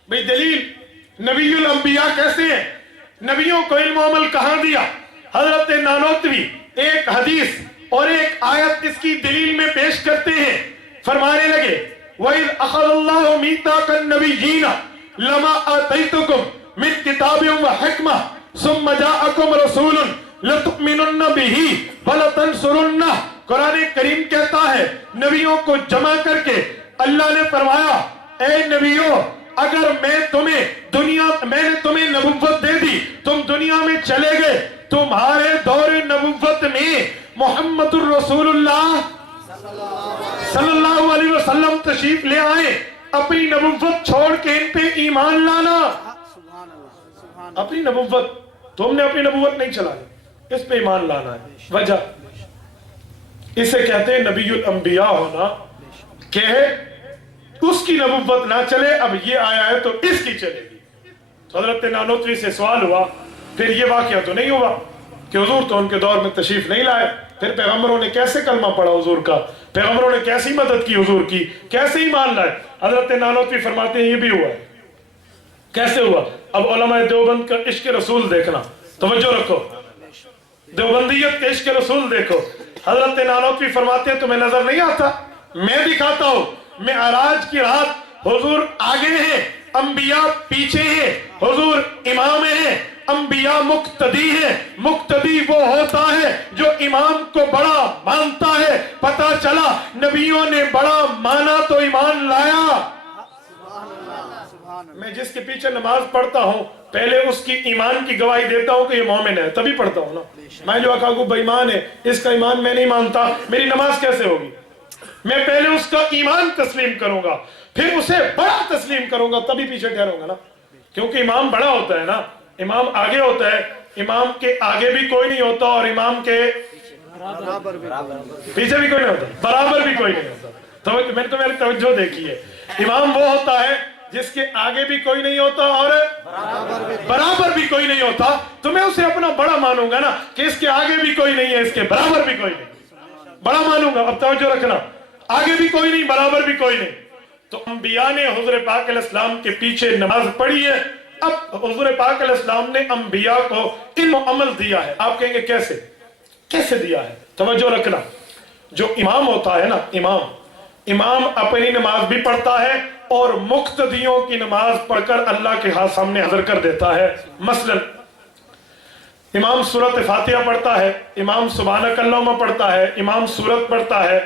بھئی دلیل، نبی الانبیاء کیسے ہیں؟ نبیوں کو علم و عمل کہاں دیا؟ حضرت نانوتوی ایک حدیث اور ایک آیت اس کی دلیل میں پیش کرتے ہیں. فرمانے لگے وَإِذْ أَخَذَ اللَّهُ مِيثَاقَ النَّبِيِّينَ لَمَا آتَيْتُكُم مِّن كِتَابٍ وَحِكْمَةٍ ثُمَّ جَاءَكُمْ رَسُولٌ لَتُؤْمِنُنَّ بِهِ وَلَتَنصُرُنَّهُ. قرآن کریم کہتا ہے نبیوں کو جمع کر کے اللہ نے فرمایا اے نبیوں، اگر میں نے تمہیں نبوت دے دی، تم دنیا میں چلے گئے، تمہارے دور نبوت میں محمد الرسول اللہ صلی اللہ علیہ وسلم تشریف لے آئے. اپنی نبوت چھوڑ کے ان پہ ایمان لانا. اپنی نبوت، تم نے اپنی نبوت نہیں چلانی، اس پہ ایمان لانا ہے. وجہ اسے کہتے ہیں نبی الانبیاء ہونا، کہ اس کی نبوت نہ چلے، اب یہ آیا ہے تو اس کی چلے گی. تو حضرت نانوتوی سے سوال ہوا، پھر یہ واقعہ تو نہیں ہوا کہ حضور تو ان کے دور میں تشریف نہیں لائے، پھر پیغمبروں نے کیسے کلمہ پڑھا حضور کا، پیغمبروں نے کیسی مدد کی حضور کی، کیسے ایمان لائے؟ حضرت نانوتوی فرماتے ہیں یہ بھی ہوا ہے. کیسے ہوا؟ اب علماء دیوبند کا عشق رسول دیکھنا، توجہ رکھو، دیوبندیت کے عشق رسول دیکھو. حضرت نانوتوی فرماتے ہیں تمہیں نظر نہیں آتا؟ میں دکھاتا ہوں. معراج کی رات حضور آگے ہیں، انبیاء پیچھے ہیں. حضور امام ہیں، انبیاء مقتدی ہیں. مقتدی وہ ہوتا ہے جو امام کو بڑا مانتا ہے. پتہ چلا نبیوں نے بڑا مانا تو ایمان لایا. میں جس کے پیچھے نماز پڑھتا ہوں پہلے اس کی ایمان کی گواہی دیتا ہوں کہ یہ مومن ہے، تبھی پڑھتا ہوں نا. میں جو کہا بے ایمان ہے، اس کا ایمان میں نہیں مانتا، میری نماز کیسے ہوگی؟ میں پہلے اس کا ایمان تسلیم کروں گا، پھر اسے بڑا تسلیم کروں گا، تبھی پیچھے ٹھہروں گا نا. کیونکہ امام بڑا ہوتا ہے نا، امام آگے ہوتا ہے. امام کے آگے بھی کوئی نہیں ہوتا اور امام کے پیچھے بھی کوئی نہیں ہوتا، برابر بھی کوئی نہیں ہوتا. تو میں نے تو میری توجہ دیکھی ہے. امام وہ ہوتا ہے جس کے آگے بھی کوئی نہیں ہوتا اور برابر بھی کوئی نہیں ہوتا. تو میں اسے اپنا بڑا مانوں گا نا کہ اس کے آگے بھی کوئی نہیں ہے، اس کے برابر بھی کوئی نہیں، بڑا مانوں گا. اب توجہ رکھنا، آگے بھی کوئی نہیں، برابر بھی کوئی نہیں. تو انبیاء نے حضور پاک علیہ السلام کے پیچھے نماز پڑھی ہے. اب حضور پاک علیہ السلام نے انبیاء کو علم و عمل دیا ہے. آپ کہیں گے کیسے؟ کیسے دیا ہے؟ توجہ رکھنا، جو امام ہوتا ہے نا، امام اپنی نماز بھی پڑھتا ہے اور مقتدیوں کی نماز پڑھ کر اللہ کے ہاتھ سامنے حاضر کر دیتا ہے. مثلا امام سورۃ فاتحہ پڑھتا ہے، امام سبحانک اللہم پڑھتا ہے، امام سورت پڑھتا ہے،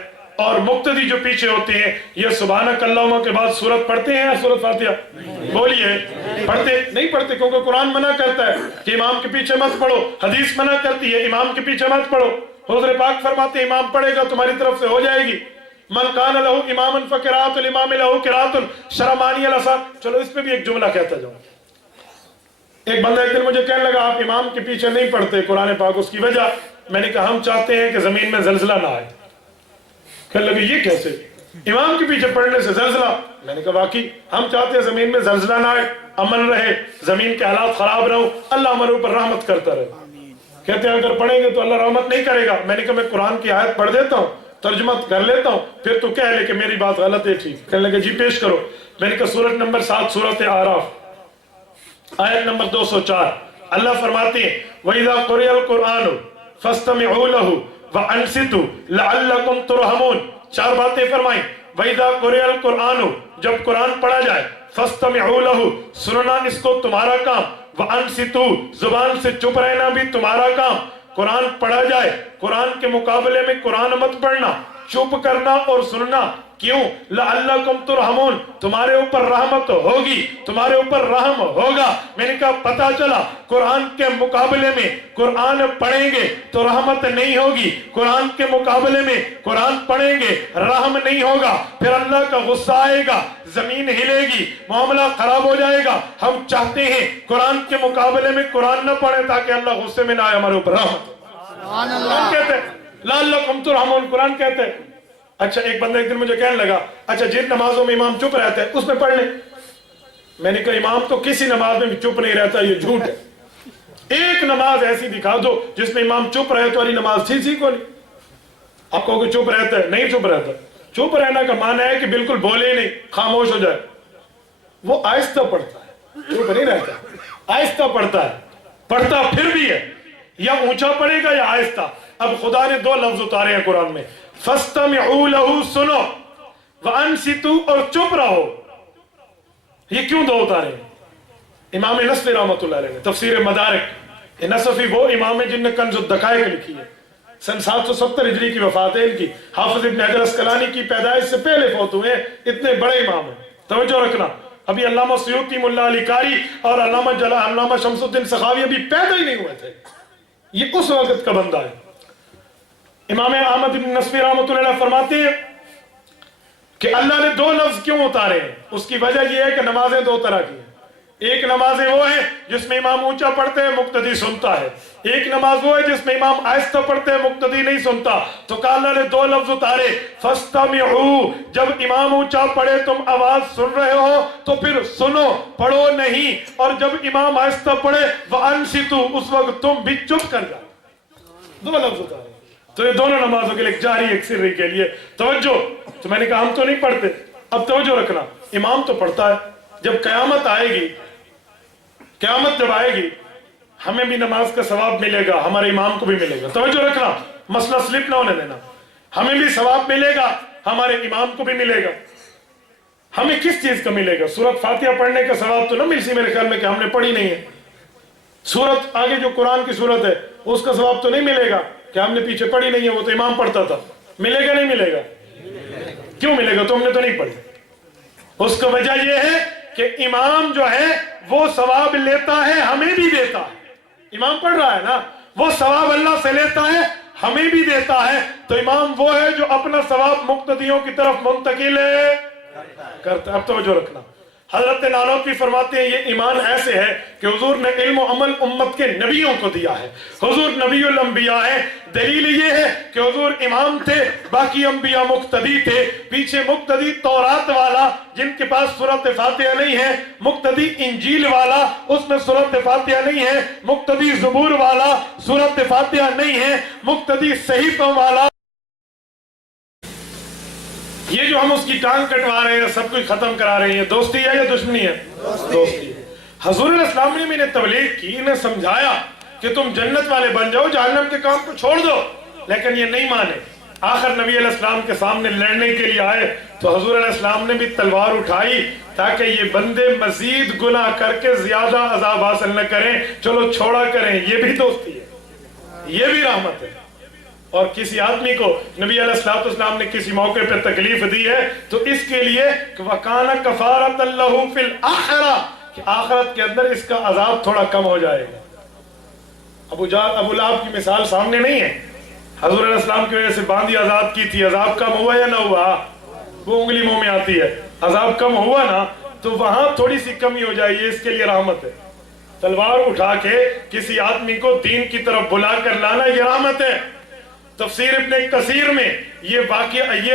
اور مقتدی جو پیچھے ہوتے ہیں یہ سبحانک اللہم کے بعد سورت پڑھتے ہیں یا سورۃ فاتحہ؟ بولیے، پڑھتے نہیں پڑھتے؟ کیونکہ قرآن منع کرتا ہے کہ امام کے پیچھے مت پڑھو، حدیث منع کرتی ہے امام کے پیچھے مت پڑھو. حضور پاک فرماتے ہیں امام پڑھے گا تمہاری طرف سے ہو جائے گی. من کان لہ اماما فقراۃ الامام لہ قراۃ شرمانی الاصح. چلو اس پہ بھی ایک جملہ کہتا جاؤں. ایک بندہ ایک دن مجھے کہنے لگا آپ امام کے پیچھے نہیں پڑھتے قرآن پاک، اس کی وجہ؟ میں نے کہا ہم چاہتے ہیں کہ زمین میں زلزلہ نہ آئے. کہنے لگے یہ کیسے؟ امام کے پیچھے پڑھنے سے زلزلہ؟ میں نے کہا واقعی ہم چاہتے ہیں زمین میں زلزلہ نہ آئے، امن رہے، زمین کے حالات خراب رہو، اللہ ہمارے اوپر رحمت کرتا رہے. کہتے ہیں اگر پڑھیں گے تو اللہ رحمت نہیں کرے گا. میں نے کہا میں قرآن کی آیت پڑھ دیتا ہوں، ترجمہ کر لیتا ہوں، پھر تو کہہ لے کہ میری بات غلط ہے ٹھیک. کہنے لگے جی پیش کرو. میں نے کہا سورۃ نمبر 7 سورۃ اعراف آیت نمبر 204. اللہ فرماتے ہیں وَإِذَا قُرِئَ الْقُرْآنُ فَاسْتَمِعُوا لَهُ وَأَنصِتُوا لَعَلَّكُمْ تُرْحَمُونَ. 4 باتیں فرمائیں. وَإِذَا قُرِئَ الْقُرْآنُ، جب قرآن پڑھا جائے، فَاسْتَمِعُوا لَهُ، سننا اس کو تمہارا کام، وَأَنصِتُوا، زبان سے چپ رہنا بھی تمہارا کام. قرآن پڑھا جائے، قرآن کے مقابلے میں قرآن مت پڑھنا. چپ کرنا اور سننا. کیوں؟ لعلکم ترحمون, تمہارے اوپر رحمت ہوگی, تمہارے اوپر رحم ہوگا. میں نے کہا پتا چلا قرآن کے مقابلے میں قرآن پڑھیں گے تو رحمت نہیں ہوگی, قرآن کے مقابلے میں قرآن پڑھیں گے رحم نہیں ہوگا, پھر اللہ کا غصہ آئے گا, زمین ہلے گی, معاملہ خراب ہو جائے گا. ہم چاہتے ہیں قرآن کے مقابلے میں قرآن نہ پڑھیں تاکہ اللہ غصے میں نہ آئے ہمارے اوپر. رحمت قرآن کہتے ہیں لعلکم ترحمون, قرآن کہتے ہیں. اچھا ایک بندہ ایک دن مجھے کہنے لگا اچھا جن نمازوں میں امام چپ رہتا ہے اس میں پڑھ لیں. میں نے کہا امام تو کسی نماز میں بھی چپ نہیں رہتا, یہ جھوٹ ہے. ایک نماز ایسی دکھا دو جس میں امام چپ رہے تو والی نماز تھی کو نہیں. آپ کہو کہ چپ رہتا ہے, نہیں چپ رہتا. چپ رہنا کا معنی ہے کہ بالکل بولے نہیں, خاموش ہو جائے. وہ آہستہ پڑھتا ہے, چپ نہیں رہتا, آہستہ پڑھتا ہے. پڑھتا پھر بھی ہے, یا اونچا پڑھے گا یا آہستہ. اب خدا نے دو لفظ اتارے ہیں قرآن میں, فَاسْتَمِعُوا لَهُ, سنو, وَأَنْسِتُوا, اور چپ رہو. یہ کیوں دو اتارے ہیں؟ امام نصفی رحمۃ اللہ علیہ نے تفسیر مدارک, نصفی وہ امام جن نے کنز الدقائق لکھی ہے, سن 770 ہجری کی وفات ہے ان کی. حافظ ابن حجر اسقلانی کی پیدائش سے پہلے فوت ہوئے ہیں, اتنے بڑے امام ہیں. توجہ رکھنا, ابھی علامہ سیوطی, ملا علی قاری اور علامہ شمس الدین سخاوی ابھی پیدا ہی نہیں ہوئے تھے. یہ اس وقت کا بندہ ہے. امام احمد بن نصفی رحمۃ اللہ علیہ فرماتے ہیں کہ اللہ نے دو لفظ کیوں اتارے ہیں. اس کی وجہ یہ ہے کہ نمازیں دو طرح کی ہیں. ایک نمازیں وہ ہیں جس میں امام اونچا پڑھتے ہیں, مقتدی سنتا ہے. ایک نماز وہ ہے جس میں امام آہستہ پڑھتے ہیں, مقتدی نہیں سنتا. تو کہا اللہ نے دو لفظ اتارے, فاستمعوا, جب امام اونچا پڑھے تم آواز سن رہے ہو تو پھر سنو, پڑھو نہیں. اور جب امام آہستہ پڑھے وانصتوا, اس وقت تم بھی چپ کر جاؤ. دو لفظ اتارے. تو یہ دونوں نمازوں کے لیے جاری ایک سری کے لیے توجہ. تو میں نے کہا ہم تو نہیں پڑھتے, اب توجہ رکھنا, امام تو پڑھتا ہے. جب قیامت آئے گی, قیامت جب آئے گی, ہمیں بھی نماز کا ثواب ملے گا, ہمارے امام کو بھی ملے گا. توجہ رکھنا, مسئلہ سلپ نہ ہونے دینا. ہمیں بھی ثواب ملے گا, ہمارے امام کو بھی ملے گا. ہمیں کس چیز کا ملے گا؟ سورت فاتحہ پڑھنے کا ثواب تو نہ مل سی میرے خیال میں کہ ہم نے پڑھی نہیں ہے. سورت آگے جو قرآن کی سورت ہے اس کا ثواب تو نہیں ملے گا کہ ہم نے پیچھے پڑھی نہیں ہے, وہ تو امام پڑھتا تھا. ملے گا نہیں ملے گا؟ کیوں ملے گا؟ تو ہم نے تو نہیں پڑھی. اس کا وجہ یہ ہے کہ امام جو ہے وہ ثواب لیتا ہے, ہمیں بھی دیتا ہے. امام پڑھ رہا ہے نا, وہ ثواب اللہ سے لیتا ہے, ہمیں بھی دیتا ہے. تو امام وہ ہے جو اپنا ثواب مقتدیوں کی طرف منتقل کرتا ہے. اب توجہ رکھنا, حضرت نانوتوی فرماتے ہیں یہ ایمان ایسے ہے کہ حضور نے علم و عمل امت کے نبیوں کو دیا ہے. حضور نبی الانبیاء ہے. دلیل یہ ہے کہ حضور امام تھے, باقی انبیاء مقتدی تھے. پیچھے مقتدی تورات والا جن کے پاس سورۃ فاتحہ نہیں ہے, مقتدی انجیل والا اس میں سورۃ فاتحہ نہیں ہے, مقتدی زبور والا سورۃ فاتحہ نہیں ہے, مقتدی صحیفوں والا. یہ جو ہم اس کی ٹانگ کٹوا رہے ہیں, سب کچھ ختم کرا رہے ہیں, دوستی ہے یا دشمنی ہے؟ دوستی ہے. حضور علیہ السلام نے انہیں تبلیغ کی, انہیں سمجھایا کہ تم جنت والے بن جاؤ, جہنم کے کام کو چھوڑ دو, لیکن یہ نہیں مانے. آخر نبی علیہ السلام کے سامنے لڑنے کے لیے آئے تو حضور علیہ السلام نے بھی تلوار اٹھائی تاکہ یہ بندے مزید گناہ کر کے زیادہ عذاب حاصل نہ کریں, چلو چھوڑا کریں. یہ بھی دوستی ہے, یہ بھی رحمت ہے. اور کسی آدمی کو نبی علیہ السلام نے کسی موقع پہ تکلیف دی ہے تو اس کے لیے کہ وَكَانَ كَفَارَةً لَهُ فِي الْآخِرَةِ, کہ آخرت کے اندر اس کا عذاب تھوڑا کم ہو جائے گا. ابو لہب کی مثال سامنے نہیں ہے. حضور علیہ السلام کی وجہ سے باندھی آزاد کی تھی, عذاب کم ہوا یا نہ ہوا؟ وہ انگلی منہ میں آتی ہے, عذاب کم ہوا نا, تو وہاں تھوڑی سی کمی ہو جائے, یہ اس کے لیے رحمت ہے. تلوار اٹھا کے کسی آدمی کو دین کی طرف بلا کر لانا یہ رحمت ہے. تفسیر ابن کثیر میں یہ واقعہ, یہ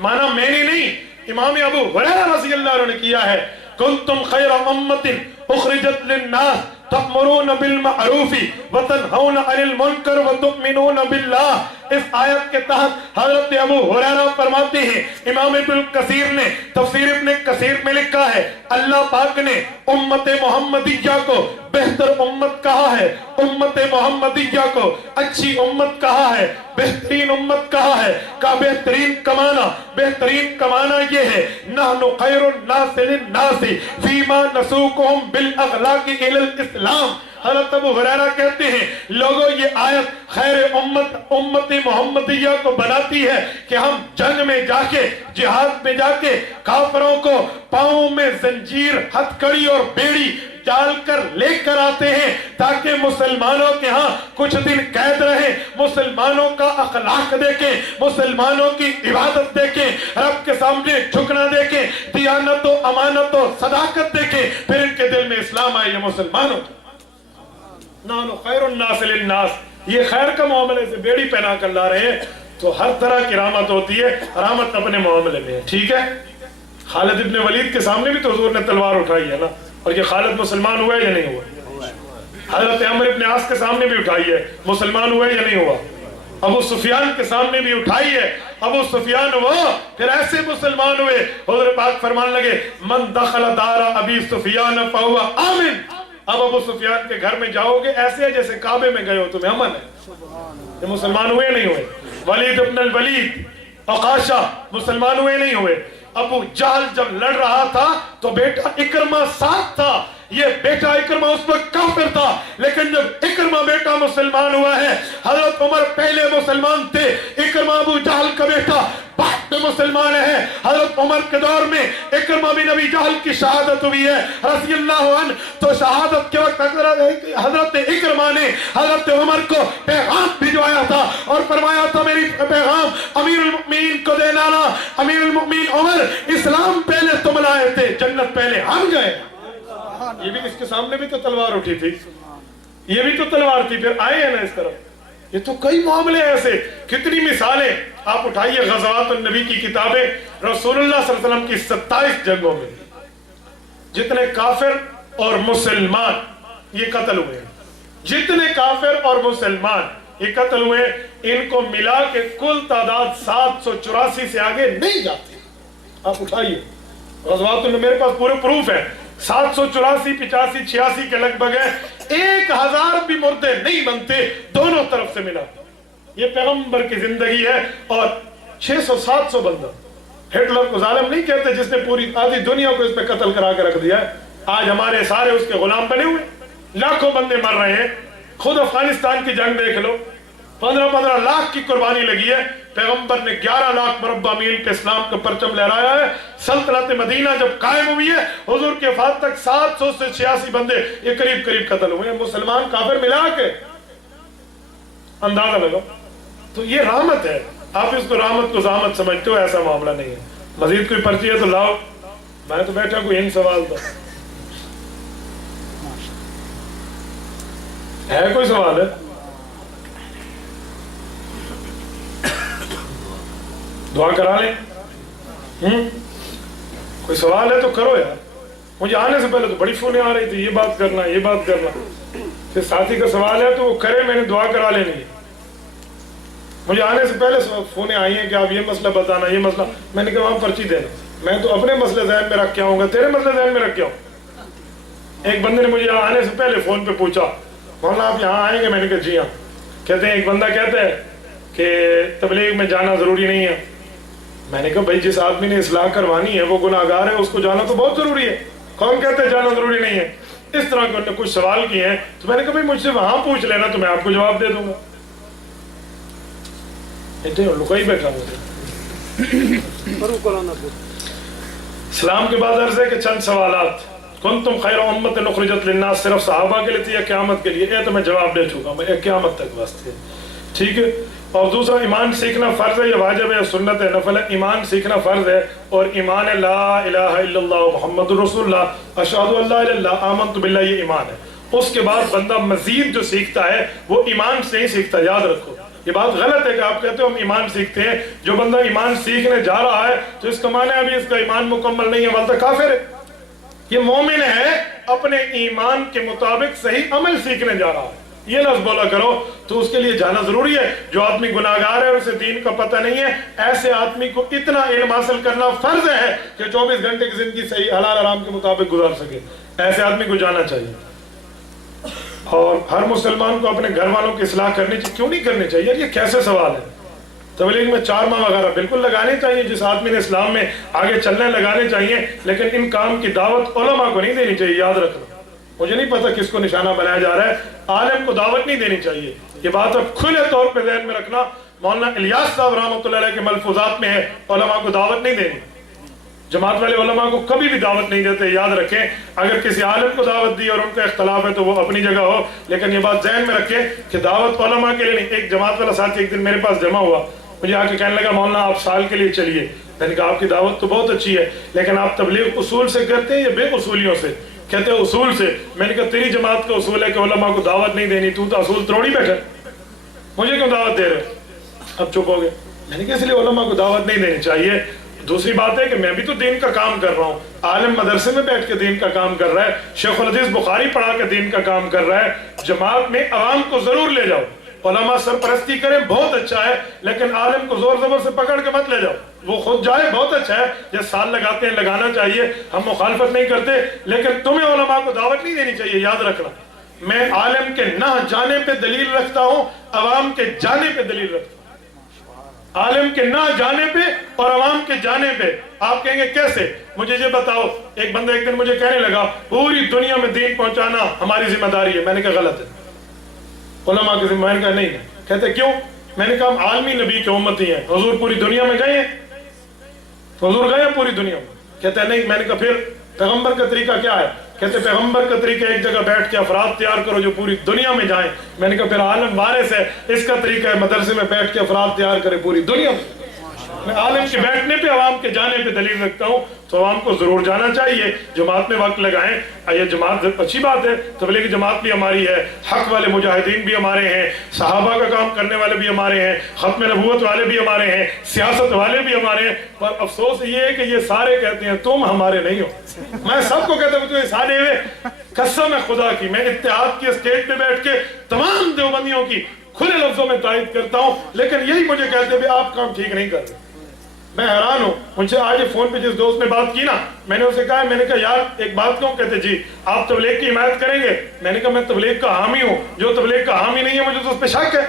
معنی میں نے نہیں, امام ابو ہریرہ رضی اللہ عنہ نے کیا ہے. کنتم خیر امت اخرجت للناس تأمرون بالمعروف وتنہون عن المنکر وتؤمنون باللہ. اس آیت کے تحت حضرت ابو ہریرہ فرماتے ہیں, امام ابن کثیر نے تفسیر ابن کثیر میں لکھا ہے اللہ پاک نے امت محمدیہ کو بہتر امت کہا ہے, امت محمدیہ کو اچھی امت کہا ہے, بہترین امت کہا ہے. کا بہترین کمانا یہ ہے نحن خیر الناس للناس فیما نسوقهم بالاخلاق الى الاسلام. حضرت ابو ہریرہ کہتے ہیں لوگوں یہ آیت خیر امت محمدیہ کو بناتی ہے کہ ہم جنگ میں جا کے جہاد میں جا کے کافروں کو پاؤں میں زنجیر ہتھکڑی اور بیڑی ڈال کر لے کر آتے ہیں تاکہ مسلمانوں کے ہاں کچھ دن قید رہیں، مسلمانوں کا اخلاق دیکھیں، مسلمانوں کی عبادت دیکھیں، رب کے سامنے جھکنا دیکھیں، دیانت و امانت و صداقت دیکھیں، پھر ان کے دل میں اسلام آئے. یہ مسلمانوں نانو خیر الناس للناس، یہ خیر کا معاملے سے بیڑی پہنا کر لا رہے ہیں. تو ہر طرح کی رحمت ہوتی ہے، رحمت اپنے معاملے میں ہے. ٹھیک ہے، خالد ابن ولید کے سامنے بھی تو حضور نے تلوار اٹھائی ہے نا، اور یہ خالد مسلمان ہوا ہے یا نہیں ہوا؟ حضرت عمر ابن عاص کے سامنے بھی اٹھائی ہے، مسلمان ہوا ہے یا نہیں ہوا؟ ابو سفیان کے سامنے بھی اٹھائی ہے، ابو سفیان وہ پھر ایسے مسلمان ہوئے. حضور پاک فرمان لگے من دخل دار ابی سفیان فہو آمن. اب ابو سفیان کے گھر میں جاؤ گے ایسے ہے جیسے کعبے میں گئے ہو، تمہیں امن ہے. یہ مسلمان ہوئے نہیں ہوئے؟ ولید ابن الولید عقاشہ مسلمان ہوئے نہیں ہوئے؟ ابو جہل جب لڑ رہا تھا تو بیٹا اکرمہ ساتھ تھا، یہ بیٹا اکرمہ اس وقت کافر تھا، لیکن جب اکرمہ بیٹا مسلمان ہوا ہے، حضرت عمر پہلے مسلمان تھے، اکرمہ ابو جہل کا بیٹا بعد میں مسلمان ہے. حضرت عمر کے دور میں اکرمہ بن ابی جہل کی شہادت ہوئی ہے رضی اللہ عنہ. تو شہادت کے وقت حضرت اکرمہ نے حضرت عمر کو پیغام بھجوایا تھا اور فرمایا تھا میری پیغام امیر المؤمنین کو دے لانا. امیر المؤمنین عمر، اسلام پہلے تم لائے تھے، جنت پہلے ہم گئے. یہ بھی اس کے سامنے بھی تو تلوار اٹھی تھی، یہ بھی تو تلوار تھی، پھر آئے ہیں نا اس طرف. یہ تو کئی معاملے ایسے، کتنی مثالیں آپ اٹھائیے. غزوات النبی کی کتابیں، رسول اللہ صلی اللہ علیہ وسلم کی 27 جنگوں میں جتنے کافر اور مسلمان یہ قتل ہوئے ہیں، جتنے کافر اور مسلمان یہ قتل ہوئے، ان کو ملا کے کل تعداد 784 سے آگے نہیں جاتی. آپ اٹھائیے غزوات النبی، میرے پاس پورے پروف ہیں، 784 85 86 کے لگ بھگ ہے. 1000 بھی مردے نہیں بنتے، دونوں طرف سے ملا. یہ پیغمبر کی زندگی ہے. اور 600 700 بندہ، ہٹلر کو ظالم نہیں کہتے جس نے پوری آدھی دنیا کو اس پہ قتل کرا کے رکھ دیا ہے. آج ہمارے سارے اس کے غلام بنے ہوئے، لاکھوں بندے مر رہے ہیں. خود افغانستان کی جنگ دیکھ لو، 15 لاکھ کی قربانی لگی ہے. پیغمبر نے 11 لاکھ مربع میل پہ اسلام کا پرچم لہرایا ہے. سلطنت مدینہ جب قائم ہوئی ہے، حضور کے وفات تک 700 سے 86 بندے یہ قریب قتل ہوئے ہیں، مسلمان کافر ملا کے. اندازہ لگو. تو یہ رحمت ہے. آپ اس کو رحمت کو زحمت سمجھتے ہو، ایسا معاملہ نہیں ہے. مزید کوئی پرچی ہے تو لاؤ. میں تو بیٹھا کوئی ان سوال تھا ہے، کوئی سوال ہے؟ دعا کرا لیں. کوئی سوال ہے تو کرو یار. مجھے آنے سے پہلے تو بڑی فونیں آ رہی تھی، یہ بات کرنا یہ بات کرنا. پھر ساتھی کا سوال ہے تو وہ کرے، میں نے دعا کرا لینی ہے. مجھے آنے سے پہلے فونیں آئی ہیں کہ آپ یہ مسئلہ بتانا، یہ مسئلہ. میں نے کہا وہاں پرچی دینا. میں تو اپنے مسئلے ذہن میں رکھ کے آؤں گا، تیرے مسئلے ذہن میں رکھ کے آؤں. ایک بندے نے مجھے آنے سے پہلے فون پہ پوچھا مولانا آپ یہاں آئیں گے؟ میں نے کہا جی ہاں. کہتے ہیں ایک بندہ کہتا ہے کہ تبلیغ میں جانا ضروری نہیں ہے. میں نے کہا بھائی جس آدمی نے اصلاح کروانی ہے وہ گناہگار ہے، اس کو جانا تو بہت ضروری ہے. کون کہتا ہے جانا ضروری نہیں ہے؟ اس طرح کے کچھ سوال کیے ہیں. تو میں نے کہا بھائی مجھ سے وہاں پوچھ لینا تو میں آپ کو جواب دے دوں گا. لکائی بیٹھا مجھے. اسلام کے بعد عرض ہے کہ چند سوالات. کنتم خیر امت اخرجت للناس صرف صحابہ کے لیے تھی یا قیامت کے لیے؟ تو میں جواب دے چکا ہوں، قیامت تک واسطے. ٹھیک ہے. اور دوسرا، ایمان سیکھنا فرض ہے یا واجب ہے یا سنت ہے نفل ہے؟ ایمان سیکھنا فرض ہے، اور ایمان ہے لا الہ الا اللہ محمد رسول اللہ اشہد ان لا الہ الا اللہ آمنت باللہ، یہ ایمان ہے. اس کے بعد بندہ مزید جو سیکھتا ہے وہ ایمان سے نہیں سیکھتا. یاد رکھو یہ بات غلط ہے کہ آپ کہتے ہو ہم ایمان سیکھتے ہیں. جو بندہ ایمان سیکھنے جا رہا ہے تو اس کا معنی ہے ابھی اس کا ایمان مکمل نہیں ہے، بلکہ کافر ہے. یہ مومن ہے، اپنے ایمان کے مطابق صحیح عمل سیکھنے جا رہا ہے. یہ لفظ بولا کرو تو اس کے لیے جانا ضروری ہے. جو آدمی گناہگار ہے اور اسے دین کا پتہ نہیں ہے، ایسے آدمی کو اتنا علم حاصل کرنا فرض ہے کہ 24 گھنٹے کی زندگی صحیح حلال حرام کے مطابق گزار سکے. ایسے آدمی کو جانا چاہیے. اور ہر مسلمان کو اپنے گھر والوں کی اصلاح کرنی چاہیے. کیوں نہیں کرنی چاہیے؟ یہ کیسے سوال ہے؟ تبلیغ میں 4 ماہ وغیرہ بالکل لگانے چاہیے. جس آدمی نے اسلام میں آگے چلنے لگانے چاہیے، لیکن ان کام کی دعوت علماء کو نہیں دینی چاہیے. یاد رکھنا مجھے نہیں پتا کس کو نشانہ بنایا جا رہا ہے. عالم کو دعوت نہیں دینی چاہیے. یہ بات اب کھلے طور پہ ذہن میں رکھنا. مولانا الیاس صاحب رحمۃ اللہ علیہ کے ملفوظات میں ہے علماء کو دعوت نہیں دینی. جماعت والے علماء کو کبھی بھی دعوت نہیں دیتے. یاد رکھیں اگر کسی عالم کو دعوت دی اور ان کا اختلاف ہے تو وہ اپنی جگہ ہو, لیکن یہ بات ذہن میں رکھیں کہ دعوت علماء کے لیے نہیں. ایک جماعت والا ساتھی ایک دن میرے پاس جمع ہوا, مجھے آ کے کہنے لگا مولانا آپ سال کے لیے چلیے. میں نے کہا آپ کی دعوت تو بہت اچھی ہے لیکن آپ تبلیغ اصول سے کرتے ہیں یا بے اصولیوں سے؟ کہتے ہیں اصول سے. میں نے کہا تیری جماعت کا اصول ہے کہ علماء کو دعوت نہیں دینی, تو اصول توڑی بیٹھا, مجھے کیوں دعوت دے رہے؟ اب چپ ہو گئے. میں نے کہا اس لیے علماء کو دعوت نہیں دینی چاہیے. دوسری بات ہے کہ میں بھی تو دین کا کام کر رہا ہوں. عالم مدرسے میں بیٹھ کے دین کا کام کر رہا ہے, شیخ الحدیث بخاری پڑھا کے دین کا کام کر رہا ہے. جماعت میں عوام کو ضرور لے جاؤ, علماء سرپرستی کریں بہت اچھا ہے, لیکن عالم کو زور زبر سے پکڑ کے مت لے جاؤ. وہ خود جائے بہت اچھا ہے, جیسے سال لگاتے ہیں لگانا چاہیے, ہم مخالفت نہیں کرتے, لیکن تمہیں علماء کو دعوت نہیں دینی چاہیے. یاد رکھنا میں عالم کے نہ جانے پہ دلیل رکھتا ہوں, عوام کے جانے پہ دلیل رکھتا ہوں. عالم کے نہ جانے پہ اور عوام کے جانے پہ. آپ کہیں گے کیسے؟ مجھے یہ بتاؤ. ایک بندہ ایک دن مجھے کہنے لگا پوری دنیا میں دین پہنچانا ہماری ذمہ داری ہے. میں نے کہا غلط ہے, علماء کی ذمہ. میں نے کہا نہیں. کہتے کیوں؟ میں نے کہا ہم عالمی نبی کے امتی ہیں, حضور پوری دنیا میں گئے ہیں, حضور گئے ہیں پوری دنیا میں. کہتے ہیں نہیں. میں نے کہا پھر پیغمبر کا طریقہ کیا ہے؟ کہتے پیغمبر کا طریقہ ایک جگہ بیٹھ کے افراد تیار کرو جو پوری دنیا میں جائیں. میں نے کہا پھر عالم وارث ہے, اس کا طریقہ ہے مدرسے میں بیٹھ کے افراد تیار کرے پوری دنیا میں. میں عالم کے بیٹھنے پہ عوام کے جانے پہ دلیل رکھتا ہوں, تو عوام کو ضرور جانا چاہیے. جماعت میں وقت لگائیں. یہ جماعت اچھی بات ہے, تبلیغ جماعت بھی ہماری ہے, حق والے مجاہدین بھی ہمارے ہیں, صحابہ کا کام کرنے والے بھی ہمارے ہیں, ختم نبوت والے بھی ہمارے ہیں, سیاست والے بھی ہمارے ہیں. پر افسوس یہ ہے کہ یہ سارے کہتے ہیں تم ہمارے نہیں ہو. میں سب کو کہتا ہوں تمہیں سارے ہوئے, قسم ہے خدا کی میں اتحاد کی اسٹیج پہ بیٹھ کے تمام دیوبندیوں کی کھلے لفظوں میں تائید کرتا ہوں, لیکن یہی مجھے کہتے ہیں آپ کام ٹھیک نہیں کر رہے. میں حیران ہوں. مجھ سے آج فون پہ جس دوست نے بات کی نا, میں نے اسے کہا, میں نے کہا یار ایک بات کیوں؟ کہتے جی آپ تبلیغ کی حمایت کریں گے. میں نے کہا میں تبلیغ کا حامی ہوں, جو تبلیغ کا حامی نہیں ہے مجھے تو اس پہ شک ہے.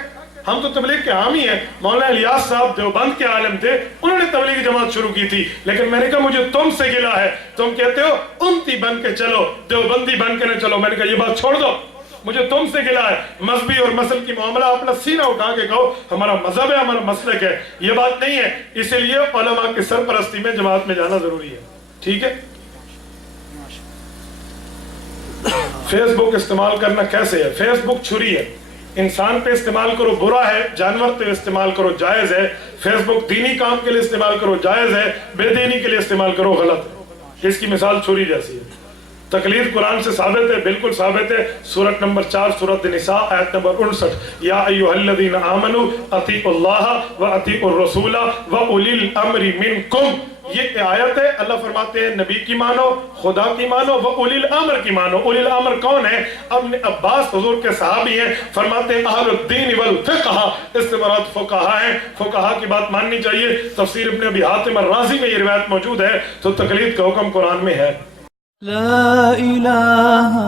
ہم تو تبلیغ کے حامی ہیں. مولانا الیاس صاحب دیوبند کے عالم تھے, انہوں نے تبلیغی جماعت شروع کی تھی, لیکن میں نے کہا مجھے تم سے گلہ ہے, تم کہتے ہو امتی بن کے چلو, دیوبندی بن کے نہ چلو. میں نے کہا یہ بات چھوڑ دو, مجھے تم سے گلہ ہے. مذہبی اور مسل کی معاملہ اپنا سینہ اٹھا کے کہو ہمارا مذہب ہے, ہمارا مسلک ہے, یہ بات نہیں ہے. اسی لیے علماء کی سرپرستی میں جماعت میں جانا ضروری ہے. ٹھیک ہے. فیس بک استعمال کرنا کیسے ہے؟ فیس بک چھری ہے, انسان پہ استعمال کرو برا ہے, جانور پہ استعمال کرو جائز ہے. فیس بک دینی کام کے لیے استعمال کرو جائز ہے, بے دینی کے لیے استعمال کرو غلط ہے. اس کی مثال چھری جیسی ہے. تقلید قرآن سے ثابت ہے, بالکل ثابت ہے. سورت نمبر 4 سورت نساء آیت نمبر 59, یا ایھا الذین آمنوا اطیعوا اللہ و اطیعوا الرسول و اولی الامر منکم. یہ آیت ہے, اللہ فرماتے ہیں نبی کی مانو, خدا کی مانو, و اولی الامر کی مانو. اولی الامر کون ہے؟ ابن عباس حضور کے صحابی ہیں, فرماتے ہیں اہل الدین والفقہ, اس سے مراد فقہا ہیں. فقہا کی بات ماننی چاہیے. تفسیر ابن ابی حاتم الرازی میں یہ روایت موجود ہے. تو تقلید کا حکم قرآن میں ہے. لا إله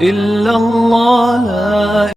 إلا الله لا